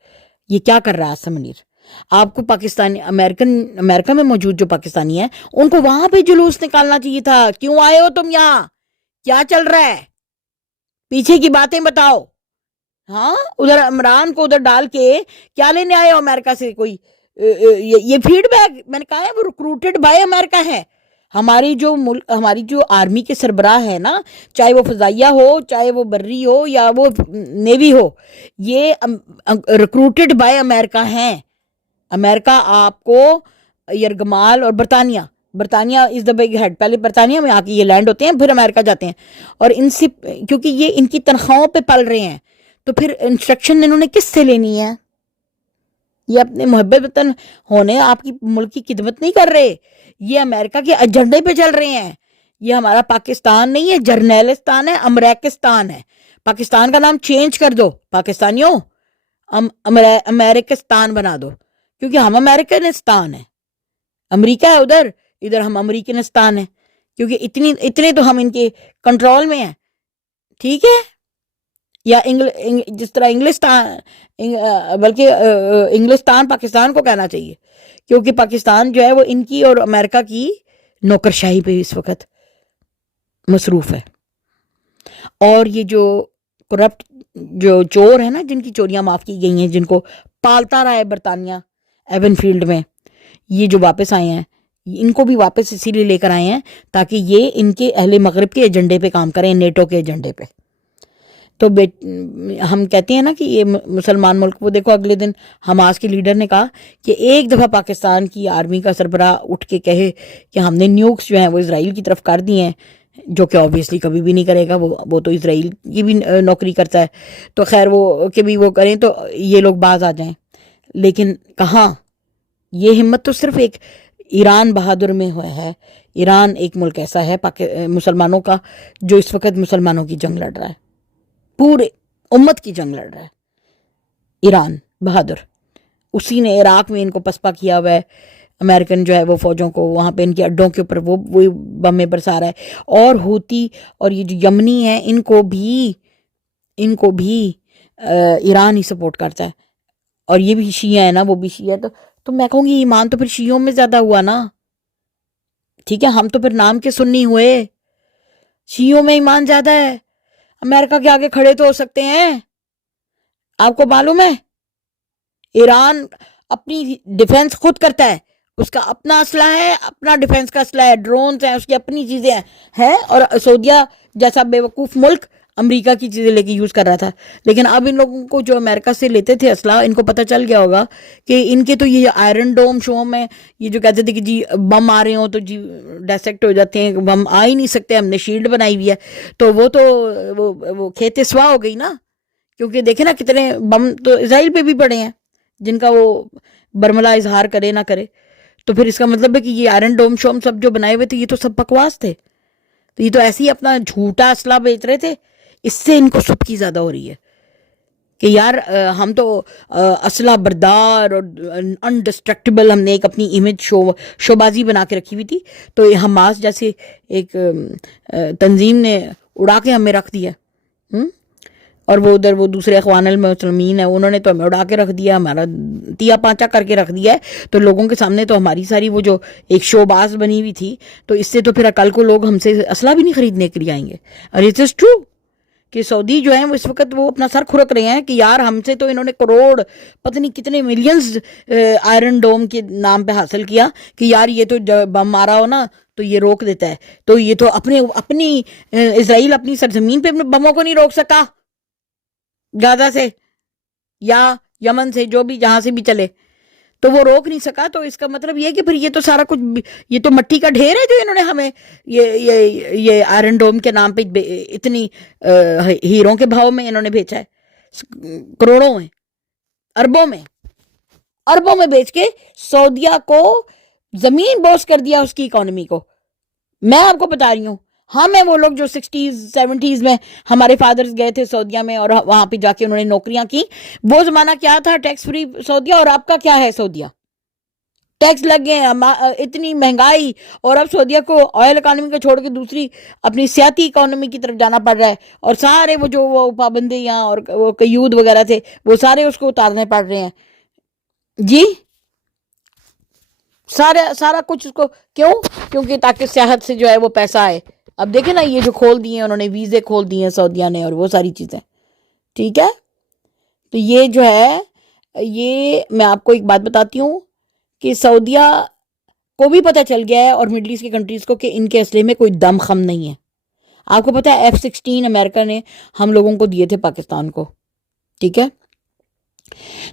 یہ کیا کر رہا ہے عاصم منیر. آپ کو پاکستانی امریکہ میں موجود جو پاکستانی ہیں ان کو وہاں پہ جلوس نکالنا چاہیے تھا. کیوں آئے ہو تم یہاں، کیا چل رہا ہے، پیچھے کی باتیں بتاؤ. ہاں، ادھر عمران کو ادھر ڈال کے کیا لینے آئے ہو امریکہ سے. کوئی یہ فیڈ بیک میں نے کہا ہے وہ ریکروٹڈ بائی امریکہ ہے. ہماری جو آرمی کے سربراہ ہے نا، چاہے وہ فضائیہ ہو، چاہے وہ بری ہو یا وہ نیوی ہو، یہ ریکروٹڈ بائی امریکہ ہیں. امریکہ آپ کو یرغمال اور برطانیہ از دا بگ ہیڈ. پہلے برطانیہ میں آ کے یہ لینڈ ہوتے ہیں، پھر امریکہ جاتے ہیں، اور ان سے کیونکہ یہ ان کی تنخواہوں پہ پل رہے ہیں تو پھر انسٹرکشن انہوں نے کس سے لینی ہے. یہ اپنے محب وطن ہونے آپ کی ملک کی خدمت نہیں کر رہے، یہ امریکہ کے ایجنڈے پہ چل رہے ہیں. یہ ہمارا پاکستان نہیں ہے، جرنیلستان ہے، امریکستان ہے. پاکستان کا نام چینج کر دو پاکستانیوں، امریکستان بنا دو، کیونکہ ہم امریکنستان ہیں. امریکہ ہے ادھر ہم امریکنستان ہیں، کیونکہ اتنے تو ہم ان کے کنٹرول میں ہیں. ٹھیک ہے، یا جس طرح انگلستان، بلکہ انگلستان پاکستان کو کہنا چاہیے، کیونکہ پاکستان جو ہے وہ ان کی اور امریکہ کی نوکرشاہی پہ اس وقت مصروف ہے. اور یہ جو کرپٹ جو چور ہیں نا، جن کی چوریاں معاف کی گئی ہیں، جن کو پالتا رہا ہے برطانیہ ایون فیلڈ میں، یہ جو واپس آئے ہیں ان کو بھی واپس اسی لیے لے کر آئے ہیں تاکہ یہ ان کے اہل مغرب کے ایجنڈے پہ کام کریں، نیٹو کے ایجنڈے پہ. تو ہم کہتے ہیں نا کہ یہ مسلمان ملک، وہ دیکھو اگلے دن حماس کے لیڈر نے کہا کہ ایک دفعہ پاکستان کی آرمی کا سربراہ اٹھ کے کہے کہ ہم نے نیوکس جو ہیں وہ اسرائیل کی طرف کر دی ہیں جو کہ آبویسلی کبھی بھی نہیں کرے گا، وہ تو اسرائیل کی بھی نوکری کرتا ہے، تو خیر وہ کہ بھی وہ کریں تو یہ لوگ باز آ جائیں. لیکن کہاں، یہ ہمت تو صرف ایک ایران بہادر میں ہوا ہے. ایران ایک ملک ایسا ہے مسلمانوں کا جو اس وقت مسلمانوں کی جنگ لڑ رہا ہے، پورے امت کی جنگ لڑ رہا ہے. ایران بہادر، اسی نے عراق میں ان کو پسپا کیا ہوا ہے. امریکن جو ہے وہ فوجوں کو وہاں پہ ان کے اڈوں کے اوپر وہ بمیں برسا رہا ہے. اور ہوتی اور یہ جو یمنی ہیں ان کو بھی ایران ہی سپورٹ کرتا ہے. اور یہ بھی شیعہ ہے نا، وہ بھی شیعہ ہے. تو میں کہوں گی ایمان تو پھر شیعوں میں زیادہ ہوا نا. ٹھیک ہے، ہم تو پھر نام کے سنی ہوئے، شیعوں میں ایمان زیادہ ہے. امریکہ کے آگے کھڑے تو ہو سکتے ہیں. آپ کو معلوم ہے ایران اپنی ڈیفنس خود کرتا ہے، اس کا اپنا اسلحہ ہے، اپنا ڈیفنس کا اسلحہ ہے، ڈرونز ہیں، اس کی اپنی چیزیں ہیں. اور سعودیہ جیسا بے وقوف ملک امریکہ کی چیزیں لے کے یوز کر رہا تھا. لیکن اب ان لوگوں کو جو امریکہ سے لیتے تھے اسلحہ، ان کو پتہ چل گیا ہوگا کہ ان کے تو یہ آئرن ڈوم شو میں یہ جو کہتے تھے کہ جی بم آ رہے ہوں تو جی ڈیسیکٹ ہو جاتے ہیں، بم آ ہی نہیں سکتے، ہم نے شیلڈ بنائی ہوئی ہے. تو وہ کھیت سوا ہو گئی نا، کیونکہ دیکھیں نا کتنے بم تو اسرائیل پہ بھی پڑے ہیں جن کا وہ برملا اظہار کرے نہ کرے. تو پھر اس کا مطلب ہے کہ یہ آئرن ڈوم شوم سب جو بنائے ہوئے تھے یہ تو سب بکواس تھے. تو یہ تو ایسے ہی اپنا جھوٹا اسلحہ بیچ رہے تھے. اس سے ان کو سب کی زیادہ ہو رہی ہے کہ یار ہم تو اسلحہ بردار اور انڈسٹرکٹیبل، ہم نے ایک اپنی امیج شوبازی بنا کے رکھی ہوئی تھی. تو یہ حماس جیسے ایک تنظیم نے اڑا کے ہمیں رکھ دیا. اور وہ ادھر وہ دوسرے اخوان المسلمین ہیں، انہوں نے تو ہمیں اڑا کے رکھ دیا، ہمارا تیا پانچا کر کے رکھ دیا ہے. تو لوگوں کے سامنے تو ہماری ساری وہ جو ایک شوباز بنی ہوئی تھی، تو اس سے تو پھر کل کو لوگ ہم سے اسلحہ بھی نہیں خریدنے کے لیے آئیں گے. اور اٹ از ٹرو کہ سعودی جو ہیں وہ اس وقت وہ اپنا سر کھرک رہے ہیں کہ یار ہم سے تو انہوں نے کروڑ پتہ نہیں کتنے ملینز آئرن ڈوم کے نام پہ حاصل کیا کہ یار یہ تو بم مارا ہو نا تو یہ روک دیتا ہے. تو یہ تو اپنی اسرائیل اپنی سرزمین پہ بموں کو نہیں روک سکا، غزہ سے یا یمن سے جو بھی جہاں سے بھی چلے تو وہ روک نہیں سکا. تو اس کا مطلب یہ کہ پھر یہ تو سارا کچھ یہ تو مٹی کا ڈھیر ہے جو انہوں نے ہمیں یہ آئرن ڈوم کے نام پہ اتنی ہیروں کے بھاؤ میں انہوں نے بیچا ہے، کروڑوں میں، اربوں میں بیچ کے سعودیہ کو زمین بوس کر دیا اس کی اکانومی کو. میں آپ کو بتا رہی ہوں، ہم ہیں وہ لوگ جو 60s 70s میں ہمارے فادرز گئے تھے سعودیہ میں اور وہاں پہ جا کے انہوں نے نوکریاں کی. وہ زمانہ کیا تھا، ٹیکس فری سعودیہ، اور آپ کا کیا ہے سعودیہ؟ ٹیکس لگ گئے ہیں، اتنی مہنگائی. اور اب سعودیہ کو آئل اکانومی کو چھوڑ کے دوسری اپنی سیاتی اکانومی کی طرف جانا پڑ رہا ہے. اور سارے وہ جو وہ پابندیاں اور وہ قیود وغیرہ تھے وہ سارے اس کو اتارنے پڑ رہے ہیں. جی سارا کچھ اس کو کیونکہ تاکہ سیاحت سے جو ہے وہ پیسہ آئے. اب دیکھیں نا یہ جو کھول دیے انہوں نے، ویزے کھول دیے ہیں سعودیہ نے اور وہ ساری چیزیں. ٹھیک ہے، تو یہ جو ہے، یہ میں آپ کو ایک بات بتاتی ہوں کہ سعودیہ کو بھی پتہ چل گیا ہے اور مڈل ایسٹ کی کنٹریز کو کہ ان کے اسلحے میں کوئی دم خم نہیں ہے. آپ کو پتہ ہے F-16 امریکہ نے ہم لوگوں کو دیے تھے پاکستان کو. ٹھیک ہے،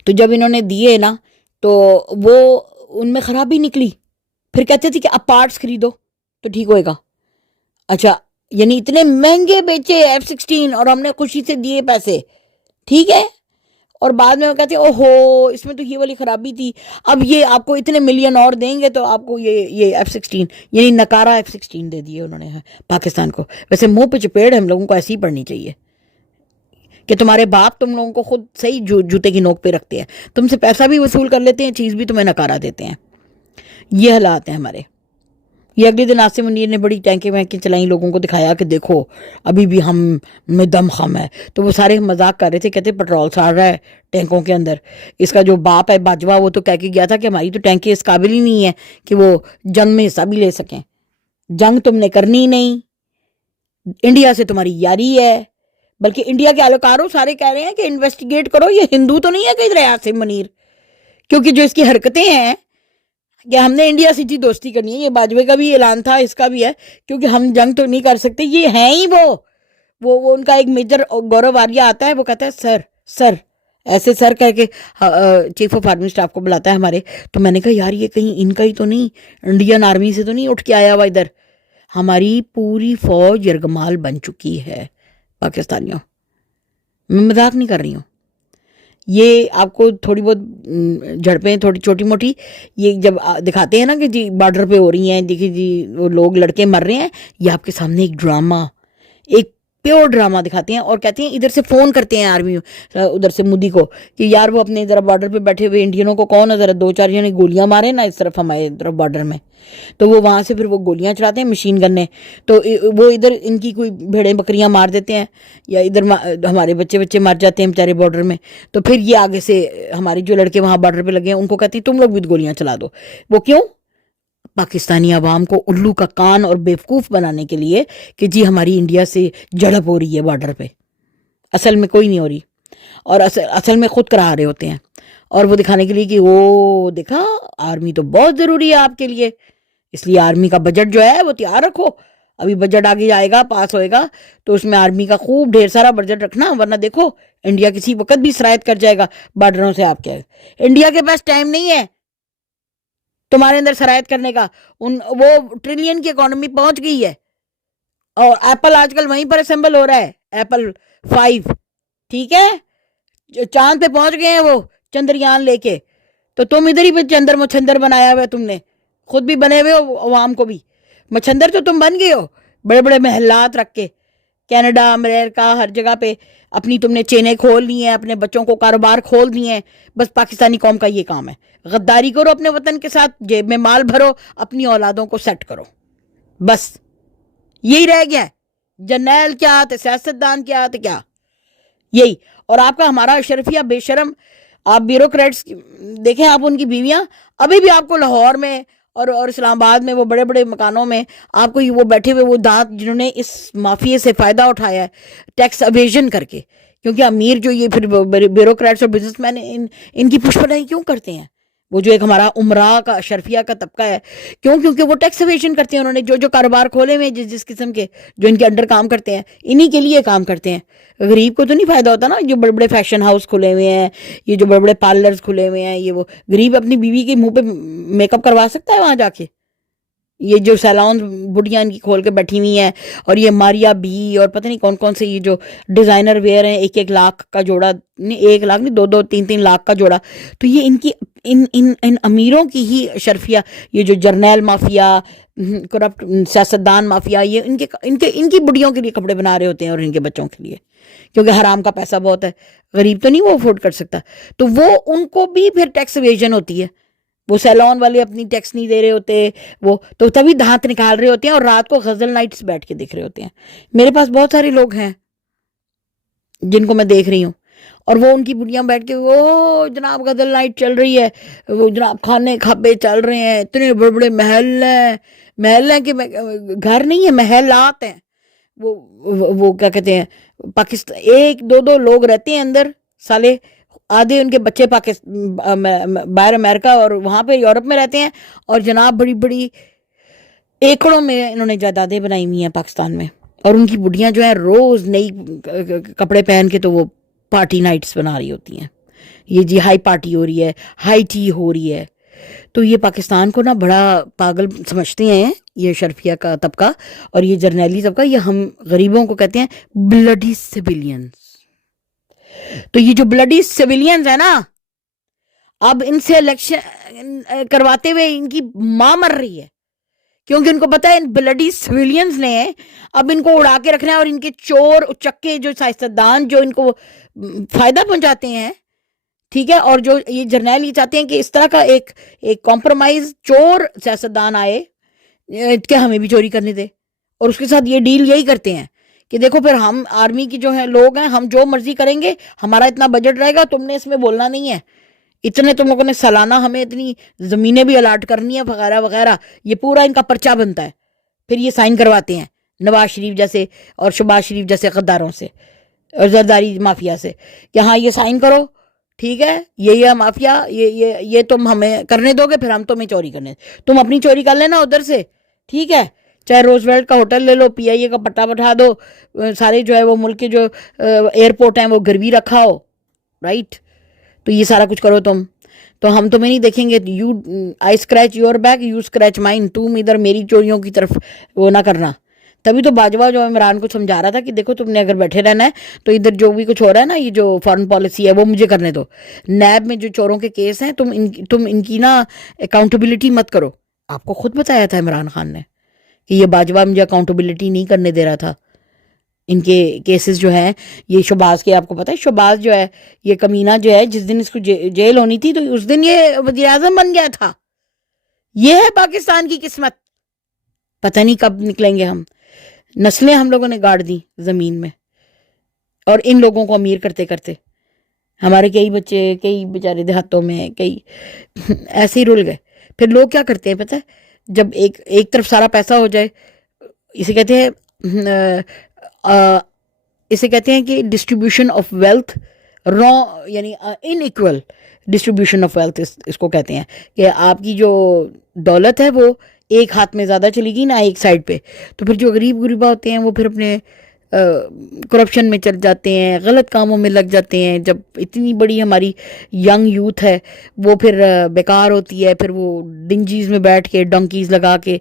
تو جب انہوں نے دیے نا تو وہ ان میں خرابی نکلی. پھر کہتے تھے کہ اب پارٹس خریدو تو ٹھیک ہوئے گا. اچھا، یعنی اتنے مہنگے بیچے F-16 اور ہم نے خوشی سے دیے پیسے. ٹھیک ہے، اور بعد میں وہ کہتے ہیں اوہو اس میں تو یہ والی خرابی تھی، اب یہ آپ کو اتنے ملین اور دیں گے تو آپ کو یہ F-16 یعنی نکارا F-16 دے دیے انہوں نے پاکستان کو. ویسے منہ پہ چپیڑ ہم لوگوں کو ایسی ہی پڑھنی چاہیے کہ تمہارے باپ تم لوگوں کو خود صحیح جوتے کی نوک پہ رکھتے ہیں، تم سے پیسہ بھی وصول کر لیتے ہیں، چیز بھی تمہیں نکارا دیتے ہیں. یہ حالات ہیں ہمارے. یہ اگلے دن عاصم منیر نے بڑی ٹینکیں وینکیں چلائیں، لوگوں کو دکھایا کہ دیکھو ابھی بھی ہم میں دم خم ہے. تو وہ سارے مذاق کر رہے تھے، کہتے پٹرول ساڑ رہا ہے ٹینکوں کے اندر. اس کا جو باپ ہے باجوہ وہ تو کہہ کے گیا تھا کہ ہماری تو ٹینکیں اس قابل ہی نہیں ہے کہ وہ جنگ میں حصہ بھی لے سکیں. جنگ تم نے کرنی نہیں، انڈیا سے تمہاری یاری ہے. بلکہ انڈیا کے اہلکاروں سارے کہہ رہے ہیں کہ انویسٹیگیٹ کرو، یہ ہندو تو نہیں ہے کہ ادھر عاصم منیر، کیونکہ جو اس کی حرکتیں ہیں کہ ہم نے انڈیا سے جی دوستی کرنی ہے، یہ باجوے کا بھی اعلان تھا، اس کا بھی ہے، کیونکہ ہم جنگ تو نہیں کر سکتے. یہ ہیں ہی وہ ان کا ایک میجر گورو آریہ آتا ہے، وہ کہتا ہے سر ایسے سر کہہ کے چیف آف آرمی اسٹاف کو بلاتا ہے ہمارے. تو میں نے کہا یار یہ کہیں ان کا ہی تو نہیں، انڈین آرمی سے تو نہیں اٹھ کے آیا ہوا ادھر. ہماری پوری فوج یرغمال بن چکی ہے پاکستانیوں. میں مذاق نہیں کر رہی ہوں. یہ آپ کو تھوڑی بہت جھڑپیں تھوڑی چھوٹی موٹی یہ جب دکھاتے ہیں نا کہ جی بارڈر پہ ہو رہی ہیں، دیکھیے جی وہ لوگ لڑکے مر رہے ہیں، یہ آپ کے سامنے ایک ڈرامہ، ایک پیور ڈرامہ دکھاتے ہیں اور کہتے ہیں ادھر سے فون کرتے ہیں آرمی ادھر سے مودی کو کہ یار وہ اپنے ذرا بارڈر پہ بیٹھے ہوئے انڈینوں کو کون ہے ذرا 2-4 جنے گولیاں مارے نا اس طرف ہمارے طرف بارڈر میں. تو وہ وہاں سے پھر وہ گولیاں چلاتے ہیں مشین گن نے، تو وہ ادھر ان کی کوئی بھیڑیں بکریاں مار دیتے ہیں یا ادھر ہمارے بچے مر جاتے ہیں بیچارے بارڈر میں. تو پھر یہ آگے سے ہمارے جو لڑکے وہاں بارڈر پہ لگے ہیں ان کو کہتی تم لوگ بھی گولیاں چلا دو. وہ کیوں؟ پاکستانی عوام کو الو کا کان اور بیوقوف بنانے کے لیے کہ جی ہماری انڈیا سے جھڑپ ہو رہی ہے بارڈر پہ. اصل میں کوئی نہیں ہو رہی، اور اصل میں خود کرا رہے ہوتے ہیں، اور وہ دکھانے کے لیے کہ وہ دیکھا آرمی تو بہت ضروری ہے آپ کے لیے، اس لیے آرمی کا بجٹ جو ہے وہ تیار رکھو. ابھی بجٹ آگے آئے گا، پاس ہوئے گا تو اس میں آرمی کا خوب ڈھیر سارا بجٹ رکھنا، ورنہ دیکھو انڈیا کسی وقت بھی سرایت کر جائے گا بارڈروں سے. آپ کے انڈیا کے پاس ٹائم نہیں ہے تمہارے اندر سرایت کرنے کا. وہ ٹریلین کی اکانومی پہنچ گئی ہے، اور ایپل آج کل وہیں پر اسمبل ہو رہا ہے، ایپل 5 ٹھیک ہے، چاند پہ پہنچ گئے ہیں وہ چندریان لے کے. تو تم ادھر ہی چندر مچھندر بنایا ہوا ہے، تم نے خود بھی بنے ہوئے ہو، عوام کو بھی مچھندر تو تم بن گئے ہو بڑے بڑے محلات رکھ کے. کینیڈا امریکہ ہر جگہ پہ اپنی تم نے چینیں کھول لی ہیں، اپنے بچوں کو کاروبار کھول دیے ہیں. بس پاکستانی قوم کا یہ کام ہے، غداری کرو اپنے وطن کے ساتھ، جیب میں مال بھرو، اپنی اولادوں کو سیٹ کرو، بس یہی رہ گیا ہے. جرنیل کیا تھے، سیاستدان کیا تھے، کیا یہی. اور آپ کا ہمارا اشرفیہ بے شرم، آپ بیوروکریٹس دیکھیں، آپ ان کی بیویاں ابھی بھی آپ کو لاہور میں اور اسلام آباد میں وہ بڑے بڑے مکانوں میں آپ کو وہ بیٹھے ہوئے وہ دانت جنہوں نے اس مافیے سے فائدہ اٹھایا ہے ٹیکس اویژن کر کے. کیونکہ امیر جو یہ پھر بیوروکریٹس اور بزنس مین ان کی پش پناہی کیوں کرتے ہیں؟ وہ جو ایک ہمارا عمرہ کا اشرفیہ کا طبقہ ہے، کیونکہ وہ ٹیکس اویژن کرتے ہیں. انہوں نے جو کاروبار کھولے ہوئے جس قسم کے جو ان کے انڈر کام کرتے ہیں، انہی کے لیے کام کرتے ہیں. غریب کو تو نہیں فائدہ ہوتا نا. جو بڑے بڑے فیشن ہاؤس کھلے ہوئے ہیں، یہ جو بڑے بڑے پارلرز کھلے ہوئے ہیں، یہ وہ غریب اپنی بیوی کے منہ پہ میک اپ کروا سکتا ہے وہاں جا کے؟ یہ جو سیلون بڑیاں ان کی کھول کے بیٹھی ہوئی ہیں، اور یہ ماریا بی اور پتہ نہیں کون کون سے یہ جو ڈیزائنر ویئر ہیں، 1-1 لاکھ کا جوڑا، نہیں 1 لاکھ نہیں 2-3 لاکھ کا جوڑا. تو یہ ان کی ان امیروں کی ہی اشرفیہ، یہ جو جرنیل مافیا، کرپٹ سیاستدان مافیا، یہ ان کی بڑیوں کے لیے کپڑے بنا رہے ہوتے ہیں اور ان کے بچوں کے لیے، کیونکہ حرام کا پیسہ بہت ہے. غریب تو نہیں وہ افورڈ کر سکتا. تو وہ ان کو بھی پھر ٹیکس ایویژن ہوتی ہے. وہ سیلون والے اپنی ٹیکس نہیں دے رہے ہوتے، وہ تو تبھی دھانت نکال رہے ہوتے ہیں اور رات کو غزل نائٹس بیٹھ کے دیکھ رہے ہوتے ہیں. میرے پاس بہت سارے لوگ ہیں جن کو میں دیکھ رہی ہوں، اور وہ ان کی بڑیاں بیٹھ کے وہ جناب غزل نائٹ چل رہی ہے، وہ جناب کھانے کھابے چل رہے ہیں، اتنے بڑے بڑے محل ہیں کہ گھر نہیں ہے، محلات ہیں. وہ کیا کہتے ہیں، پاکستان 1-2 لوگ رہتے ہیں اندر، سالے آدھے ان کے بچے باہر امریکہ اور وہاں پہ یورپ میں رہتے ہیں، اور جناب بڑی بڑی ایکڑوں میں انہوں نے جائیدادیں بنائی ہوئی ہیں پاکستان میں. اور ان کی بڑیاں جو ہیں روز نئی کپڑے پہن کے تو وہ پارٹی نائٹس بنا رہی ہوتی ہیں. یہ جی ہائی پارٹی ہو رہی ہے، ہائی ٹی ہو رہی ہے. تو یہ پاکستان کو نا بڑا پاگل سمجھتے ہیں یہ شرفیہ کا طبقہ اور یہ جرنیلی طبقہ. یہ ہم غریبوں کو کہتے ہیں بلڈی سیویلینز. تو یہ جو بلڈی سیویلینز ہیں نا، اب ان سے الیکشن کرواتے ہوئے ان کی ماں مر رہی ہے، کیونکہ ان کو پتا ہے ان بلڈی سیویلینز نے اب ان کو اڑا کے رکھنا ہے، اور ان کے چور اچکے جو سیاستدان جو ان کو فائدہ پہنچاتے ہیں، ٹھیک ہے، اور جو یہ جرنیل یہ چاہتے ہیں کہ اس طرح کا ایک کمپرومائز چور سیاستدان آئے کہ ہمیں بھی چوری کرنے دے. اور اس کے ساتھ یہ ڈیل یہی کرتے ہیں کہ دیکھو پھر ہم آرمی کی جو ہیں لوگ ہیں، ہم جو مرضی کریں گے، ہمارا اتنا بجٹ رہے گا، تم نے اس میں بولنا نہیں ہے، اتنے تم لوگوں نے سالانہ ہمیں اتنی زمینیں بھی الاٹ کرنی ہے وغیرہ وغیرہ. یہ پورا ان کا پرچہ بنتا ہے. پھر یہ سائن کرواتے ہیں نواز شریف جیسے اور شہباز شریف جیسے غداروں سے اور زرداری مافیا سے کہ ہاں یہ سائن کرو، ٹھیک ہے، یہ مافیا یہ تم ہمیں کرنے دو گے، پھر ہم تمہیں چوری کرنے، تم اپنی چوری کر لینا ادھر سے، ٹھیک ہے، چاہے روز ویلٹ کا ہوٹل لے لو، پی آئی اے کا پٹا بٹھا دو، سارے جو ہے وہ ملک کے جو ایئرپورٹ ہیں وہ گروی رکھا ہو، رائٹ. تو یہ سارا کچھ کرو تم. تو ہم تمہیں نہیں دیکھیں گے. You I scratch your back, you scratch mine. تم ادھر میری چوریوں کی طرف وہ نہ کرنا. تبھی تو باجوہ جو عمران کو سمجھا رہا تھا کہ دیکھو تم نے اگر بیٹھے رہنا ہے تو ادھر جو بھی کچھ ہو رہا ہے نا, یہ جو فارن پالیسی ہے وہ مجھے کرنے دو. نیب میں جو چوروں کے کیس ہیں تم ان کی نا اکاؤنٹیبلٹی مت کرو. آپ کو خود بتایا تھا عمران خان نے کہ یہ باجوہ مجھے اکاؤنٹیبلٹی نہیں کرنے دے رہا تھا. ان کے کیسز جو ہیں یہ شہباز کے, آپ کو پتہ ہے شہباز جو ہے یہ کمینہ جو ہے, جس دن اس کو جیل ہونی تھی تو اس دن یہ وزیر اعظم بن گیا تھا. یہ ہے پاکستان کی قسمت. پتہ نہیں کب نکلیں گے ہم. نسلیں ہم لوگوں نے گاڑ دی زمین میں, اور ان لوگوں کو امیر کرتے کرتے ہمارے کئی بچے, کئی بیچارے دیہاتوں میں کئی ایسے ہی رل گئے. پھر لوگ کیا کرتے ہیں پتہ ہے, جب ایک طرف سارا پیسہ ہو جائے, اسے کہتے ہیں کہ ڈسٹریبیوشن آف ویلتھ یعنی ان ایکول ڈسٹریبیوشن آف ویلتھ اس کو کہتے ہیں, کہ آپ کی جو دولت ہے وہ ایک ہاتھ میں زیادہ چلی گی نا ایک سائڈ پہ, تو پھر جو غریب غریبا ہوتے ہیں وہ پھر اپنے کرپشن میں چل جاتے ہیں, غلط کاموں میں لگ جاتے ہیں. جب اتنی بڑی ہماری ینگ یوتھ ہے وہ پھر بیکار ہوتی ہے, پھر وہ ڈنجیز میں بیٹھ کے ڈنکیز لگا کے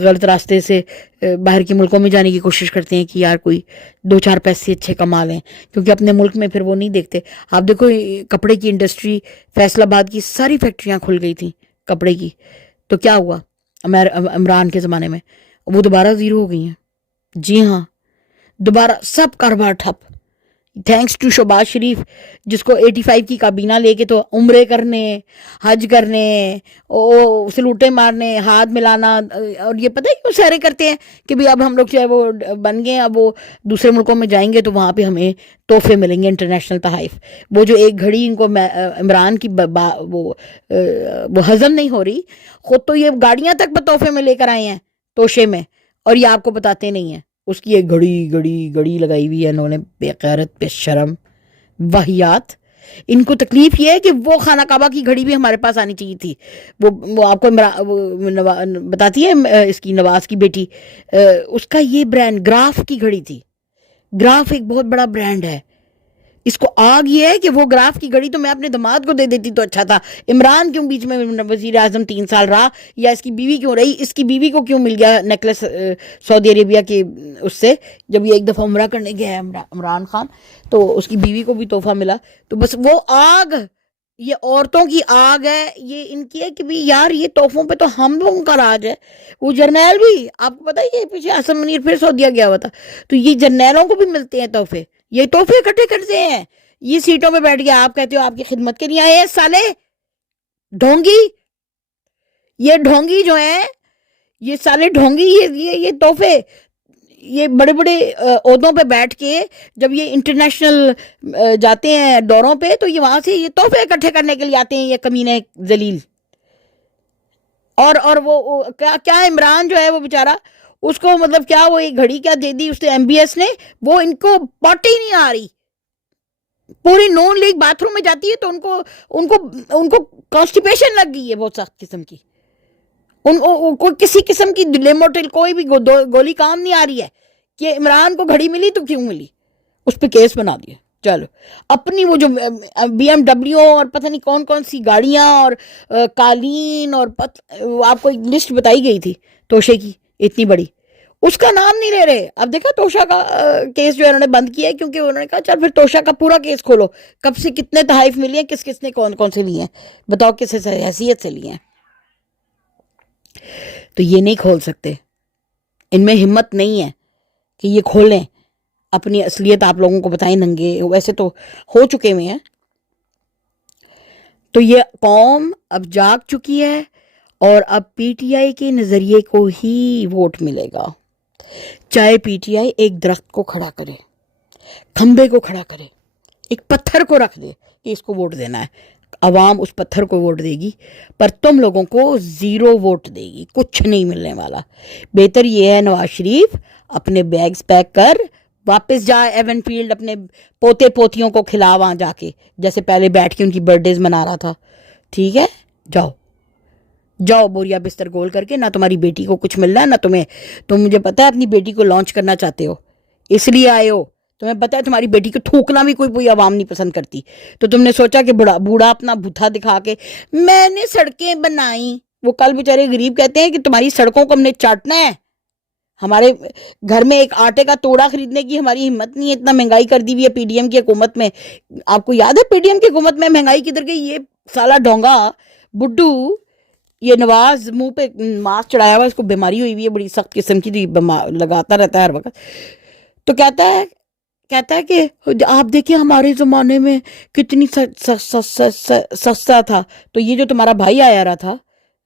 غلط راستے سے باہر کے ملکوں میں جانے کی کوشش کرتے ہیں کہ یار کوئی 2-4 پیسے اچھے کما لیں, کیونکہ اپنے ملک میں پھر وہ نہیں دیکھتے. آپ دیکھو کپڑے کی انڈسٹری, فیصل آباد کی ساری فیکٹریاں کھل گئی تھیں کپڑے کی, تو کیا ہوا عمران کے زمانے میں, وہ دوبارہ زیرو ہو گئی ہیں. جی ہاں, دوبارہ سب کاروبار ٹھپ, تھینکس ٹو شہباز شریف, جس کو 85 کی کابینہ لے کے تو عمرے کرنے, حج کرنے, سلوٹے مارنے, ہاتھ ملانا, اور یہ پتہ ہے کیوں سیرے کرتے ہیں کہ بھی اب ہم لوگ جو ہے وہ بن گئے, اب وہ دوسرے ملکوں میں جائیں گے تو وہاں پہ ہمیں تحفے ملیں گے, انٹرنیشنل تحائف. وہ جو ایک گھڑی ان کو عمران کی وہ ہضم نہیں ہو رہی, خود تو یہ گاڑیاں تک تحفے میں لے کر آئے ہیں توشے میں, اور یہ آپ کو بتاتے نہیں ہیں. اس کی ایک گھڑی لگائی ہوئی ہے انہوں نے, بے غیرت, بے شرم, واہیات. ان کو تکلیف یہ ہے کہ وہ خانہ کعبہ کی گھڑی بھی ہمارے پاس آنی چاہیے تھی. وہ آپ کو بتاتی ہے اس کی نواز کی بیٹی, اس کا یہ برانڈ گراف کی گھڑی تھی. گراف ایک بہت بڑا برانڈ ہے. اس کو آگ یہ ہے کہ وہ گراف کی گھڑی تو میں اپنے داماد کو دے دیتی تو اچھا تھا. عمران کیوں بیچ میں وزیر اعظم 3 سال رہا, یا اس کی بیوی کیوں رہی, اس کی بیوی کو کیوں مل گیا نیکلس سعودی عربیہ کے اس سے, جب یہ ایک دفعہ عمرہ کرنے گیا ہے عمران خان تو اس کی بیوی کو بھی تحفہ ملا. تو بس وہ آگ, یہ عورتوں کی آگ ہے, یہ ان کی ہے کہ بھی یار یہ تحفوں پہ تو ہم لوگوں کا راج ہے. وہ جرنیل بھی, آپ کو پتہ ہے یہ پیچھے حسن منیر پھر سعودیہ گیا ہوا تھا, تو یہ جرنیلوں کو بھی ملتے ہیں تحفے. یہ تحفے اکٹھے کرتے ہیں, یہ سیٹوں پہ بیٹھ کے آپ کہتے ہو آپ کی خدمت کے لیے آئے ہیں سالے ڈھونگی. یہ ڈھونگی جو ہیں, یہ سالے ڈھونگی, یہ تحفے, یہ بڑے بڑے عہدوں پہ بیٹھ کے جب یہ انٹرنیشنل جاتے ہیں دوروں پہ تو یہ وہاں سے یہ تحفے اکٹھے کرنے کے لیے آتے ہیں, یہ کمینے ذلیل. اور وہ کیا عمران جو ہے وہ بیچارہ, اس کو مطلب کیا وہ ایک گھڑی کیا دے دی اس نے ایم بی ایس نے, وہ ان کو پاٹی نہیں آ رہی. پوری نون لیگ باتھ روم میں جاتی ہے تو ان کو کانسٹیپیشن لگ گئی ہے بہت سخت قسم کی. کوئی کسی قسم کی لیموٹل کوئی بھی گولی کام نہیں آ رہی ہے کہ عمران کو گھڑی ملی تو کیوں ملی, اس پہ کیس بنا دیا. چلو اپنی وہ جو بی ایم ڈبلیو اور پتہ نہیں کون کون سی گاڑیاں اور قالین اور آپ کو ایک لسٹ بتائی گئی تھی توشے کی اتنی بڑی, اس کا نام نہیں لے رہے. اب دیکھا توشا کا کیس جو ہے انہوں نے بند کیا ہے, کیونکہ انہوں نے کہا چل پھر توشا کا پورا کیس کھولو, کب سے کتنے تحائف ملی ہیں, کس نے کون سے لیے ہیں, بتاؤ کس حیثیت سے لیے ہیں. تو یہ نہیں کھول سکتے, ان میں ہمت نہیں ہے کہ یہ کھولیں, اپنی اصلیت آپ لوگوں کو بتائیں ننگے, ویسے تو ہو چکے ہوئے ہیں. تو یہ قوم اب جاگ چکی ہے, اور اب پی ٹی آئی کے نظریے کو ہی ووٹ ملے گا. چاہے پی ٹی آئی ایک درخت کو کھڑا کرے, کھمبے کو کھڑا کرے, ایک پتھر کو رکھ دے کہ اس کو ووٹ دینا ہے, عوام اس پتھر کو ووٹ دے گی, پر تم لوگوں کو 0 ووٹ دے گی, کچھ نہیں ملنے والا. بہتر یہ ہے نواز شریف اپنے بیگز پیک کر واپس جا ایون فیلڈ, اپنے پوتے پوتیوں کو کھلا وہاں جا کے, جیسے پہلے بیٹھ کے ان کی برتھ ڈیز منا رہا تھا. ٹھیک ہے, جاؤ بوریا بستر گول کر کے, نہ تمہاری بیٹی کو کچھ مل رہا ہے نہ تمہیں. تم مجھے پتا ہے اپنی بیٹی کو لانچ کرنا چاہتے ہو, اس لیے آئے ہو تمہیں پتہ ہے تمہاری بیٹی کو تھوکنا بھی کوئی عوام نہیں پسند کرتی، تو تم نے سوچا کہ بوڑھا اپنا بھتھا دکھا کے میں نے سڑکیں بنائی. وہ کل بیچارے غریب کہتے ہیں کہ تمہاری سڑکوں کو ہم نے چاٹنا ہے، ہمارے گھر میں ایک آٹے کا توڑا خریدنے کی ہماری ہمت نہیں ہے، اتنا مہنگائی کر دی ہوئی ہے پی ڈی ایم کی حکومت میں. آپ کو یاد ہے پی ڈی ایم کی حکومت میں مہنگائی کدھر گئی؟ یہ سالہ ڈونگا بڈو، یہ نواز منہ پہ ماسک چڑھایا ہوا، اس کو بیماری ہوئی ہوئی ہے بڑی سخت قسم کی، لگاتا رہتا ہے ہر وقت. تو کہتا ہے کہ آپ دیکھیں ہمارے زمانے میں کتنی سستا تھا. تو یہ جو تمہارا بھائی آیا رہا تھا،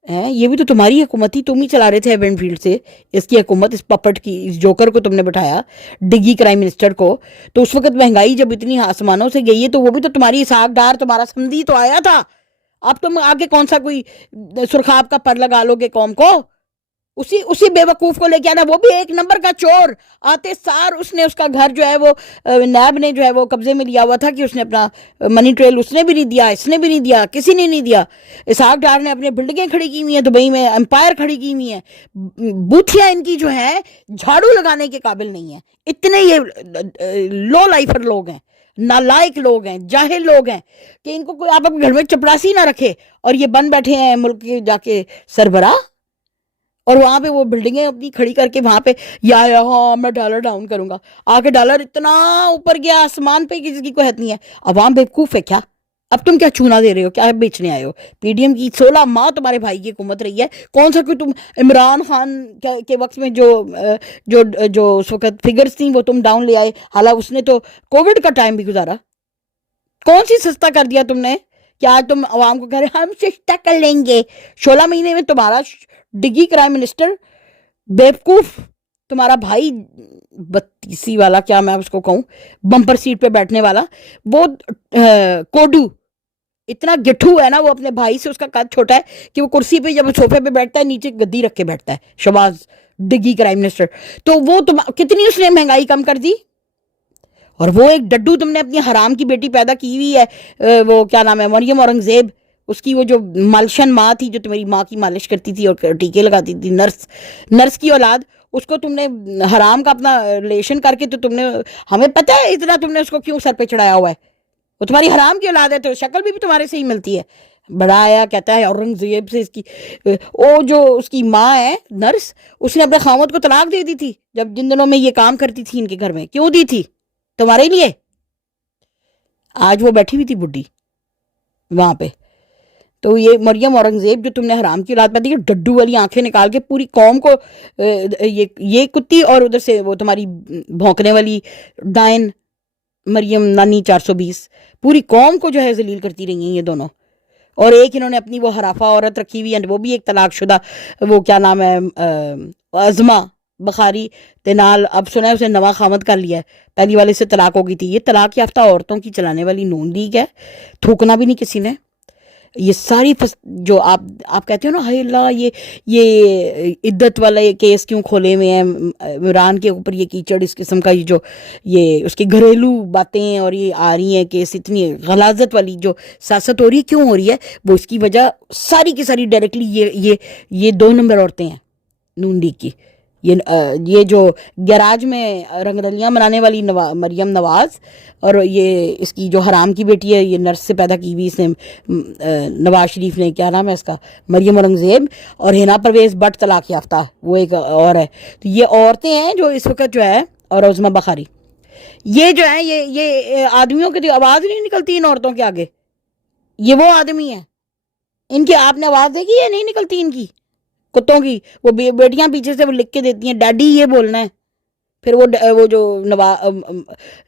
یہ بھی تو تمہاری حکومت تھی، تم ہی چلا رہے تھے ایونٹ فیلڈ سے اس کی حکومت، اس پپٹ کی، اس جوکر کو تم نے بٹھایا، ڈگی کرائم منسٹر کو. تو اس وقت مہنگائی جب اتنی آسمانوں سے گئی ہے تو وہ بھی تو تمہاری اسحاق ڈار، تمہارا سمدھی تو آیا تھا. اب تم آگے کون سا کوئی سرخاب کا پر لگا لو گے قوم کو؟ اسی بے وقوف کو لے کے آنا، وہ بھی ایک نمبر کا چور. آتے سار اس نے اس کا گھر جو ہے وہ نیب نے جو ہے وہ قبضے میں لیا ہوا تھا کہ اس نے اپنا منی ٹریل اس نے بھی نہیں دیا، اس نے بھی نہیں دیا، کسی نے نہیں دیا. اسحاق ڈار نے اپنے بلڈنگیں کھڑی کی ہوئی ہیں دبئی میں، امپائر کھڑی کی ہوئی ہیں. بوتھیاں ان کی جو ہے جھاڑو لگانے کے قابل نہیں ہیں، اتنے یہ لو لائفر لوگ ہیں، نالائق لوگ ہیں، جاہل لوگ ہیں کہ ان کو کوئی آپ اپنے گھر میں چپڑاسی نہ رکھے، اور یہ بن بیٹھے ہیں ملک کے جا کے سربراہ. اور وہاں پہ وہ بلڈنگیں اپنی کھڑی کر کے وہاں پہ ہاں میں ڈالر ڈاؤن کروں گا. آگے ڈالر اتنا اوپر گیا آسمان پہ کسی کی کوئی حد نہیں ہے. عوام بیوقوف ہے کیا؟ اب تم کیا چونا دے رہے ہو؟ کیا بیچنے آئے ہو؟ پی ڈی ایم کی 16 ماہ تمہارے بھائی کی حکومت رہی ہے. کون سا کوئی تم عمران خان کے وقت میں جو اس وقت فگرز تھیں وہ تم ڈاؤن لے آئے، حالانکہ اس نے تو کووڈ کا ٹائم بھی گزارا. کون سی سستا کر دیا تم نے کہ آج تم عوام کو کہہ رہے ہم سستا کر لیں گے؟ 16 مہینے میں تمہارا ڈگی کرائم منسٹر بیوقوف، تمہارا بھائی 32 والا، کیا میں اس کو کہوں، بمپر سیٹ پہ بیٹھنے والا، وہ کوڈو اتنا گٹھو ہے نا، وہ اپنے بھائی سے اس کا قد چھوٹا ہے کہ وہ کرسی پہ جب صوفے پہ بیٹھتا ہے نیچے گدی رکھ کے بیٹھتا ہے. شہباز ڈگی کرائم منسٹر. تو وہ کتنی اس نے مہنگائی کم کر دی. اور وہ ایک ڈڈو تم نے اپنی حرام کی بیٹی پیدا کی ہوئی ہے، وہ کیا نام ہے، مریم اورنگزیب، اس کی وہ جو مالشن ماں تھی جو تمہاری ماں کی مالش کرتی تھی اور ٹیکے لگاتی تھی، نرس کی اولاد، اس کو تم نے حرام کا اپنا ریلیشن کر کے، تو تم نے، ہمیں پتہ ہے اتنا تم نے اس کو کیوں سر پہ چڑھایا ہوا ہے. وہ تمہاری حرام کی اولاد ہے تو شکل بھی تمہارے سے ہی ملتی ہے. بڑا آیا کہتا ہے اورنگزیب سے، اس کی وہ جو اس کی ماں ہے نرس، اس نے اپنے خاوند کو طلاق دے دی تھی جن دنوں میں یہ کام کرتی تھی ان کے گھر میں. کیوں دی تھی؟ تمہارے لیے. آج وہ بیٹھی ہوئی تھی بڈی وہاں پہ. تو یہ مریم اورنگزیب جو تم نے حرام کی اولاد پیدا کی، ڈڈو والی آنکھیں نکال کے پوری قوم کو، یہ کتی اور ادھر سے وہ تمہاری بھونکنے والی ڈائن مریم نانی 420، پوری قوم کو جو ہے ذلیل کرتی رہی ہیں یہ دونوں. اور ایک انہوں نے اپنی وہ حرافہ عورت رکھی ہوئی ہے، وہ بھی ایک طلاق شدہ، وہ کیا نام ہے، عظمہ بخاری تینال. اب سنا ہے اسے نواں خامد کر لیا ہے، پہلی والے سے طلاق ہو گئی تھی. یہ طلاق یافتہ عورتوں کی چلانے والی نون لیگ ہے، تھوکنا بھی نہیں کسی نے. یہ ساری جو آپ کہتے ہو نا، ہائے اللہ یہ عدت والا یہ کیس کیوں کھولے ہوئے ہیں عمران کے اوپر، یہ کیچڑ اس قسم کا، یہ اس کی گھریلو باتیں اور یہ آ رہی ہیں کیس، اتنی غلاظت والی جو سیاست ہو رہی ہے، کیوں ہو رہی ہے؟ وہ اس کی وجہ ساری کی ساری ڈائریکٹلی یہ 2 نمبر عورتیں ہیں نون لیگ کی. یہ جو گیراج میں رنگ رلیاں منانے والی مریم نواز، اور یہ اس کی جو حرام کی بیٹی ہے، یہ نرس سے پیدا کی ہوئی اس نے، نواز شریف نے، کیا نام ہے اس کا، مریم اورنگزیب، اور ہینا پرویز بٹ طلاق یافتہ، وہ ایک اور ہے. تو یہ عورتیں ہیں جو اس وقت جو ہے، اور عظمہ بخاری، یہ جو ہے یہ آدمیوں کی آواز نہیں نکلتی ان عورتوں کے آگے. یہ وہ آدمی ہیں، ان کی آپ نے آواز دیکھی ہے؟ نہیں نکلتی ان کی کتوں کی. وہ بیٹیاں پیچھے سے وہ لکھ کے دیتی ہیں ڈیڈی یہ بولنا ہے. پھر وہ جو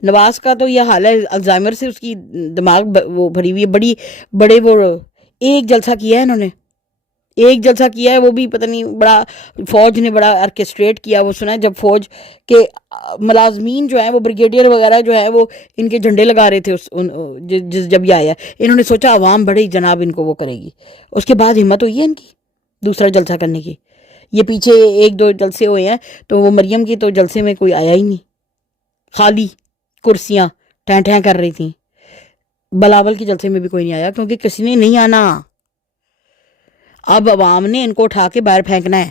نواز کا تو یہ حال ہے، الزائمر سے اس کی دماغ وہ بھری ہوئی ہے. بڑے وہ ایک جلسہ کیا ہے انہوں نے، ایک جلسہ کیا ہے، وہ بھی پتہ نہیں، بڑا فوج نے بڑا آرکیسٹریٹ کیا. وہ سنا ہے جب فوج کے ملازمین جو ہیں وہ بریگیڈیئر وغیرہ جو ہیں وہ ان کے جھنڈے لگا رہے تھے جب یہ آیا، انہوں نے سوچا عوام بڑے جناب ان کو وہ کرے گی. اس کے بعد ہمت ہوئی ہے ان کی دوسرا جلسہ کرنے کی. یہ پیچھے 1-2 جلسے ہوئے ہیں تو وہ مریم کی تو جلسے میں کوئی آیا ہی نہیں، خالی کرسیاں ٹھیں کر رہی تھیں. بلاول کے جلسے میں بھی کوئی نہیں آیا کیونکہ کسی نے نہیں آنا. اب عوام نے ان کو اٹھا کے باہر پھینکنا ہے.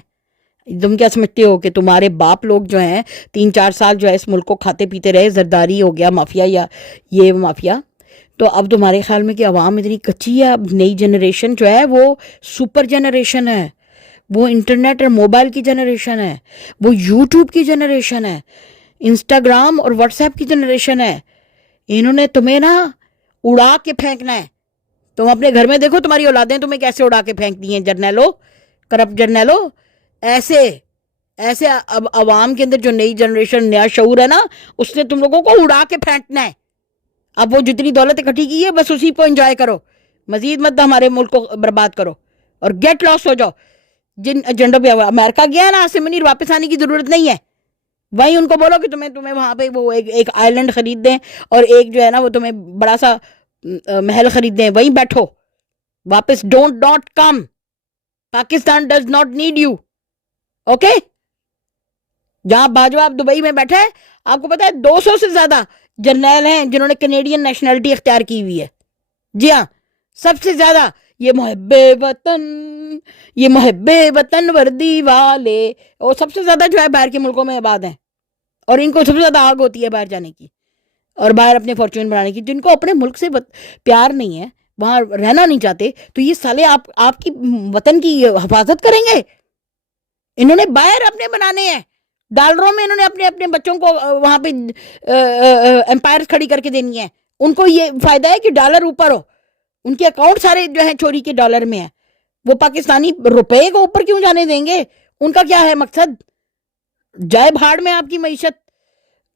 تم کیا سمجھتے ہو کہ تمہارے باپ لوگ جو ہیں 3-4 سال جو ہے اس ملک کو کھاتے پیتے رہے، زرداری ہو گیا مافیا یا یہ مافیا، تو اب تمہارے خیال میں کہ عوام اتنی کچی ہے؟ اب نئی جنریشن جو ہے وہ سپر جنریشن ہے، وہ انٹرنیٹ اور موبائل کی جنریشن ہے، وہ یوٹیوب کی جنریشن ہے، انسٹاگرام اور واٹس ایپ کی جنریشن ہے. انہوں نے تمہیں نا اڑا کے پھینکنا ہے. تم اپنے گھر میں دیکھو تمہاری اولادیں تمہیں کیسے اڑا کے پھینکتی ہیں، جرنیلو، کرپٹ جرنیلو. ایسے اب عوام کے اندر جو نئی جنریشن، نیا شعور ہے نا، اس نے تم لوگوں کو اڑا کے پھینکنا ہے. اب وہ جتنی دولت اکٹھی کی ہے بس اسی کو انجوائے کرو، مزید مت ہمارے ملک کو برباد کرو اور گیٹ لاس ہو جاؤ. جن ایجنڈوں پہ امریکہ گیا نا عاصم منیر، واپس آنے کی ضرورت نہیں ہے. وہیں ان کو بولو کہ تمہیں وہاں پہ وہ ایک آئی لینڈ خرید دیں اور ایک جو ہے نا وہ تمہیں بڑا سا محل خرید دیں، وہیں بیٹھو. واپس don't not come. Pakistan does not need you. Okay? جہاں باجوہ آپ دبئی میں بیٹھے، آپ کو پتا ہے 200 سے زیادہ جرنیل ہیں جنہوں نے کینیڈین نیشنلٹی اختیار کی ہوئی ہے. جی ہاں، سب سے زیادہ. یہ محب وطن وردی والے، اور سب سے زیادہ جو ہے باہر کے ملکوں میں آباد ہیں، اور ان کو سب سے زیادہ آگ ہوتی ہے باہر جانے کی اور باہر اپنے فارچون بنانے کی. جن کو اپنے ملک سے پیار نہیں ہے، وہاں رہنا نہیں چاہتے، تو یہ سالے آپ کی وطن کی حفاظت کریں گے؟ انہوں نے باہر اپنے بنانے ہیں، ڈالروں میں انہوں نے اپنے بچوں کو وہاں پہ امپائر کھڑی کر کے دینی ہے. ان کو یہ فائدہ ہے کہ ڈالر اوپر ہو، ان کے اکاؤنٹ سارے جو ہیں چوری کے ڈالر میں ہیں. وہ پاکستانی روپے کو اوپر کیوں جانے دیں گے؟ ان کا کیا ہے مقصد؟ جائے بھاڑ میں آپ کی معیشت.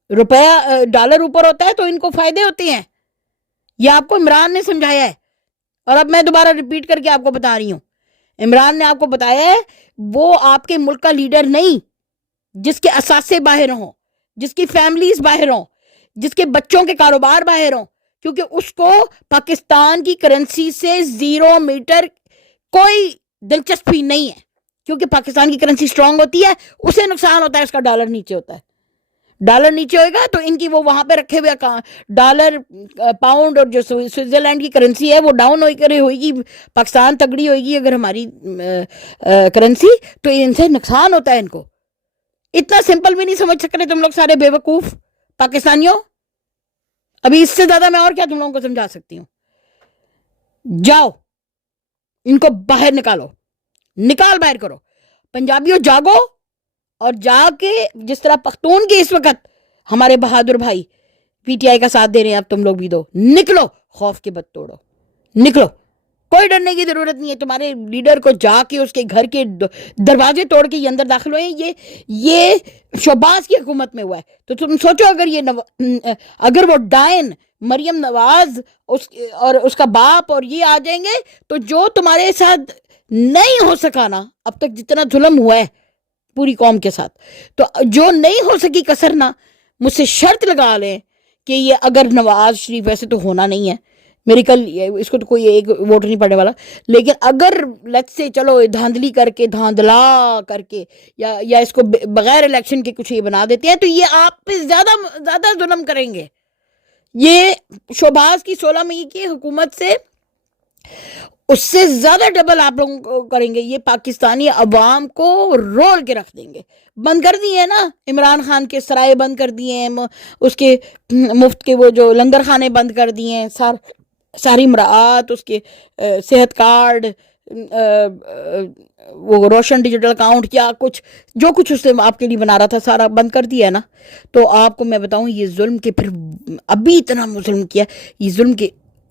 روپیہ ڈالر اوپر ہوتا ہے تو ان کو فائدے ہوتے ہیں. یہ آپ کو عمران نے سمجھایا ہے، اور اب میں دوبارہ ریپیٹ کر کے آپ کو بتا رہی ہوں. عمران نے آپ کو بتایا ہے وہ آپ کے ملک کا لیڈر نہیں جس کے اثاثے باہر ہوں، جس کی فیملیز باہر ہوں، جس کے بچوں کے کاروبار باہر ہوں، کیونکہ اس کو پاکستان کی کرنسی سے 0 میٹر کوئی دلچسپی نہیں ہے. کیونکہ پاکستان کی کرنسی سٹرونگ ہوتی ہے، اسے نقصان ہوتا ہے، اس کا ڈالر نیچے ہوتا ہے. ڈالر نیچے ہوئے گا تو ان کی وہ وہاں پہ رکھے ہوئے ڈالر، پاؤنڈ اور جو سوئٹزرلینڈ کی کرنسی ہے وہ ڈاؤن ہوئے گی. پاکستان تگڑی ہوئے گی اگر ہماری کرنسی، تو ان سے نقصان ہوتا ہے. ان کو اتنا سمپل بھی نہیں سمجھ سکتے تم لوگ سارے بے وقوف پاکستانیوں. ابھی اس سے زیادہ میں اور کیا تم لوگوں کو سمجھا سکتی ہوں؟ جاؤ ان کو باہر نکالو، باہر کرو. پنجابیوں جاگو، اور جا کے جس طرح پختون کے اس وقت ہمارے بہادر بھائی پی ٹی آئی کا ساتھ دے رہے ہیں، اب تم لوگ بھی دو. نکلو، خوف کے بت توڑو، نکلو. کوئی ڈرنے کی ضرورت نہیں ہے. تمہارے لیڈر کو جا کے اس کے گھر کے دروازے توڑ کے یہ اندر داخل ہوئے. یہ شہباز کی حکومت میں ہوا ہے. تو تم سوچو اگر وہ ڈائن مریم نواز اور اس کا باپ اور یہ آ جائیں گے، تو جو تمہارے ساتھ نہیں ہو سکا نا اب تک، جتنا ظلم ہوا ہے پوری قوم کے ساتھ، تو جو نہیں ہو سکی کسر نا، مجھ سے شرط لگا لیں کہ یہ اگر نواز شریف، ویسے تو ہونا نہیں ہے میری کل، اس کو تو کوئی ایک ووٹ نہیں پڑنے والا، لیکن اگر لیٹس سے چلو دھاندلی کر کے، دھاندلا کر کے، یا اس کو بغیر الیکشن کے کچھ یہ بنا دیتے ہیں، تو یہ آپ پہ زیادہ ظلم کریں گے. یہ شہباز کی 16 مئی کی حکومت سے اس سے زیادہ ڈبل آپ لوگوں کو کریں گے. یہ پاکستانی عوام کو رول کے رکھ دیں گے. بند کر دیے نا عمران خان کے سرائے، بند کر دیے ہیں اس کے مفت کے وہ جو لنگر خانے بند کر دیے ہیں، ساری مراعات، اس کے صحت کارڈ، وہ روشن ڈیجیٹل اکاؤنٹ، کیا کچھ جو کچھ اس نے آپ کے لیے بنا رہا تھا سارا بند کر دیا ہے نا. تو آپ کو میں بتاؤں، یہ ظلم کے پھر ابھی اتنا ظلم کیا، یہ ظلم کے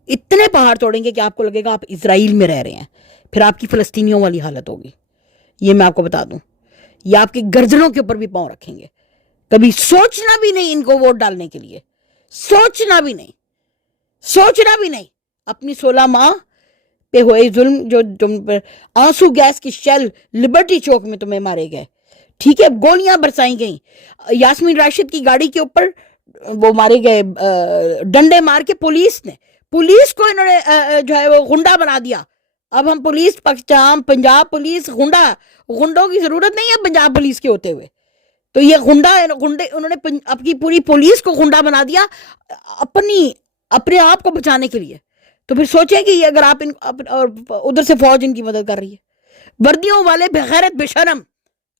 اتنے پہاڑ توڑیں گے کہ آپ کو لگے گا آپ اسرائیل میں رہ رہے ہیں. پھر آپ کی فلسطینیوں والی حالت ہوگی. یہ میں آپ کو بتا دوں، یہ آپ کے گردنوں کے اوپر بھی پاؤں رکھیں گے. کبھی سوچنا بھی نہیں ان کو ووٹ ڈالنے کے لیے، سوچنا بھی نہیں. اپنی 16 ماہ پہ ہوئے ظلم، جو تم پر آنسو گیس کی شیل لبرٹی چوک میں تمہیں مارے گئے، ٹھیک ہے، گولیاں برسائی گئیں. یاسمین راشد کی گاڑی کے اوپر وہ مارے گئے ڈنڈے مار کے. پولیس کو انہوں نے جو ہے وہ غنڈہ بنا دیا. اب ہم پولیس پنجاب پولیس غنڈوں کی ضرورت نہیں ہے پنجاب پولیس کے ہوتے ہوئے. تو یہ غنڈے انہوں نے اپنی پوری پولیس کو غنڈہ بنا دیا اپنے آپ کو بچانے کے لیے. تو پھر سوچیں کہ اگر آپ ادھر سے فوج ان کی مدد کر رہی ہے، وردیوں والے بغیرت بے شرم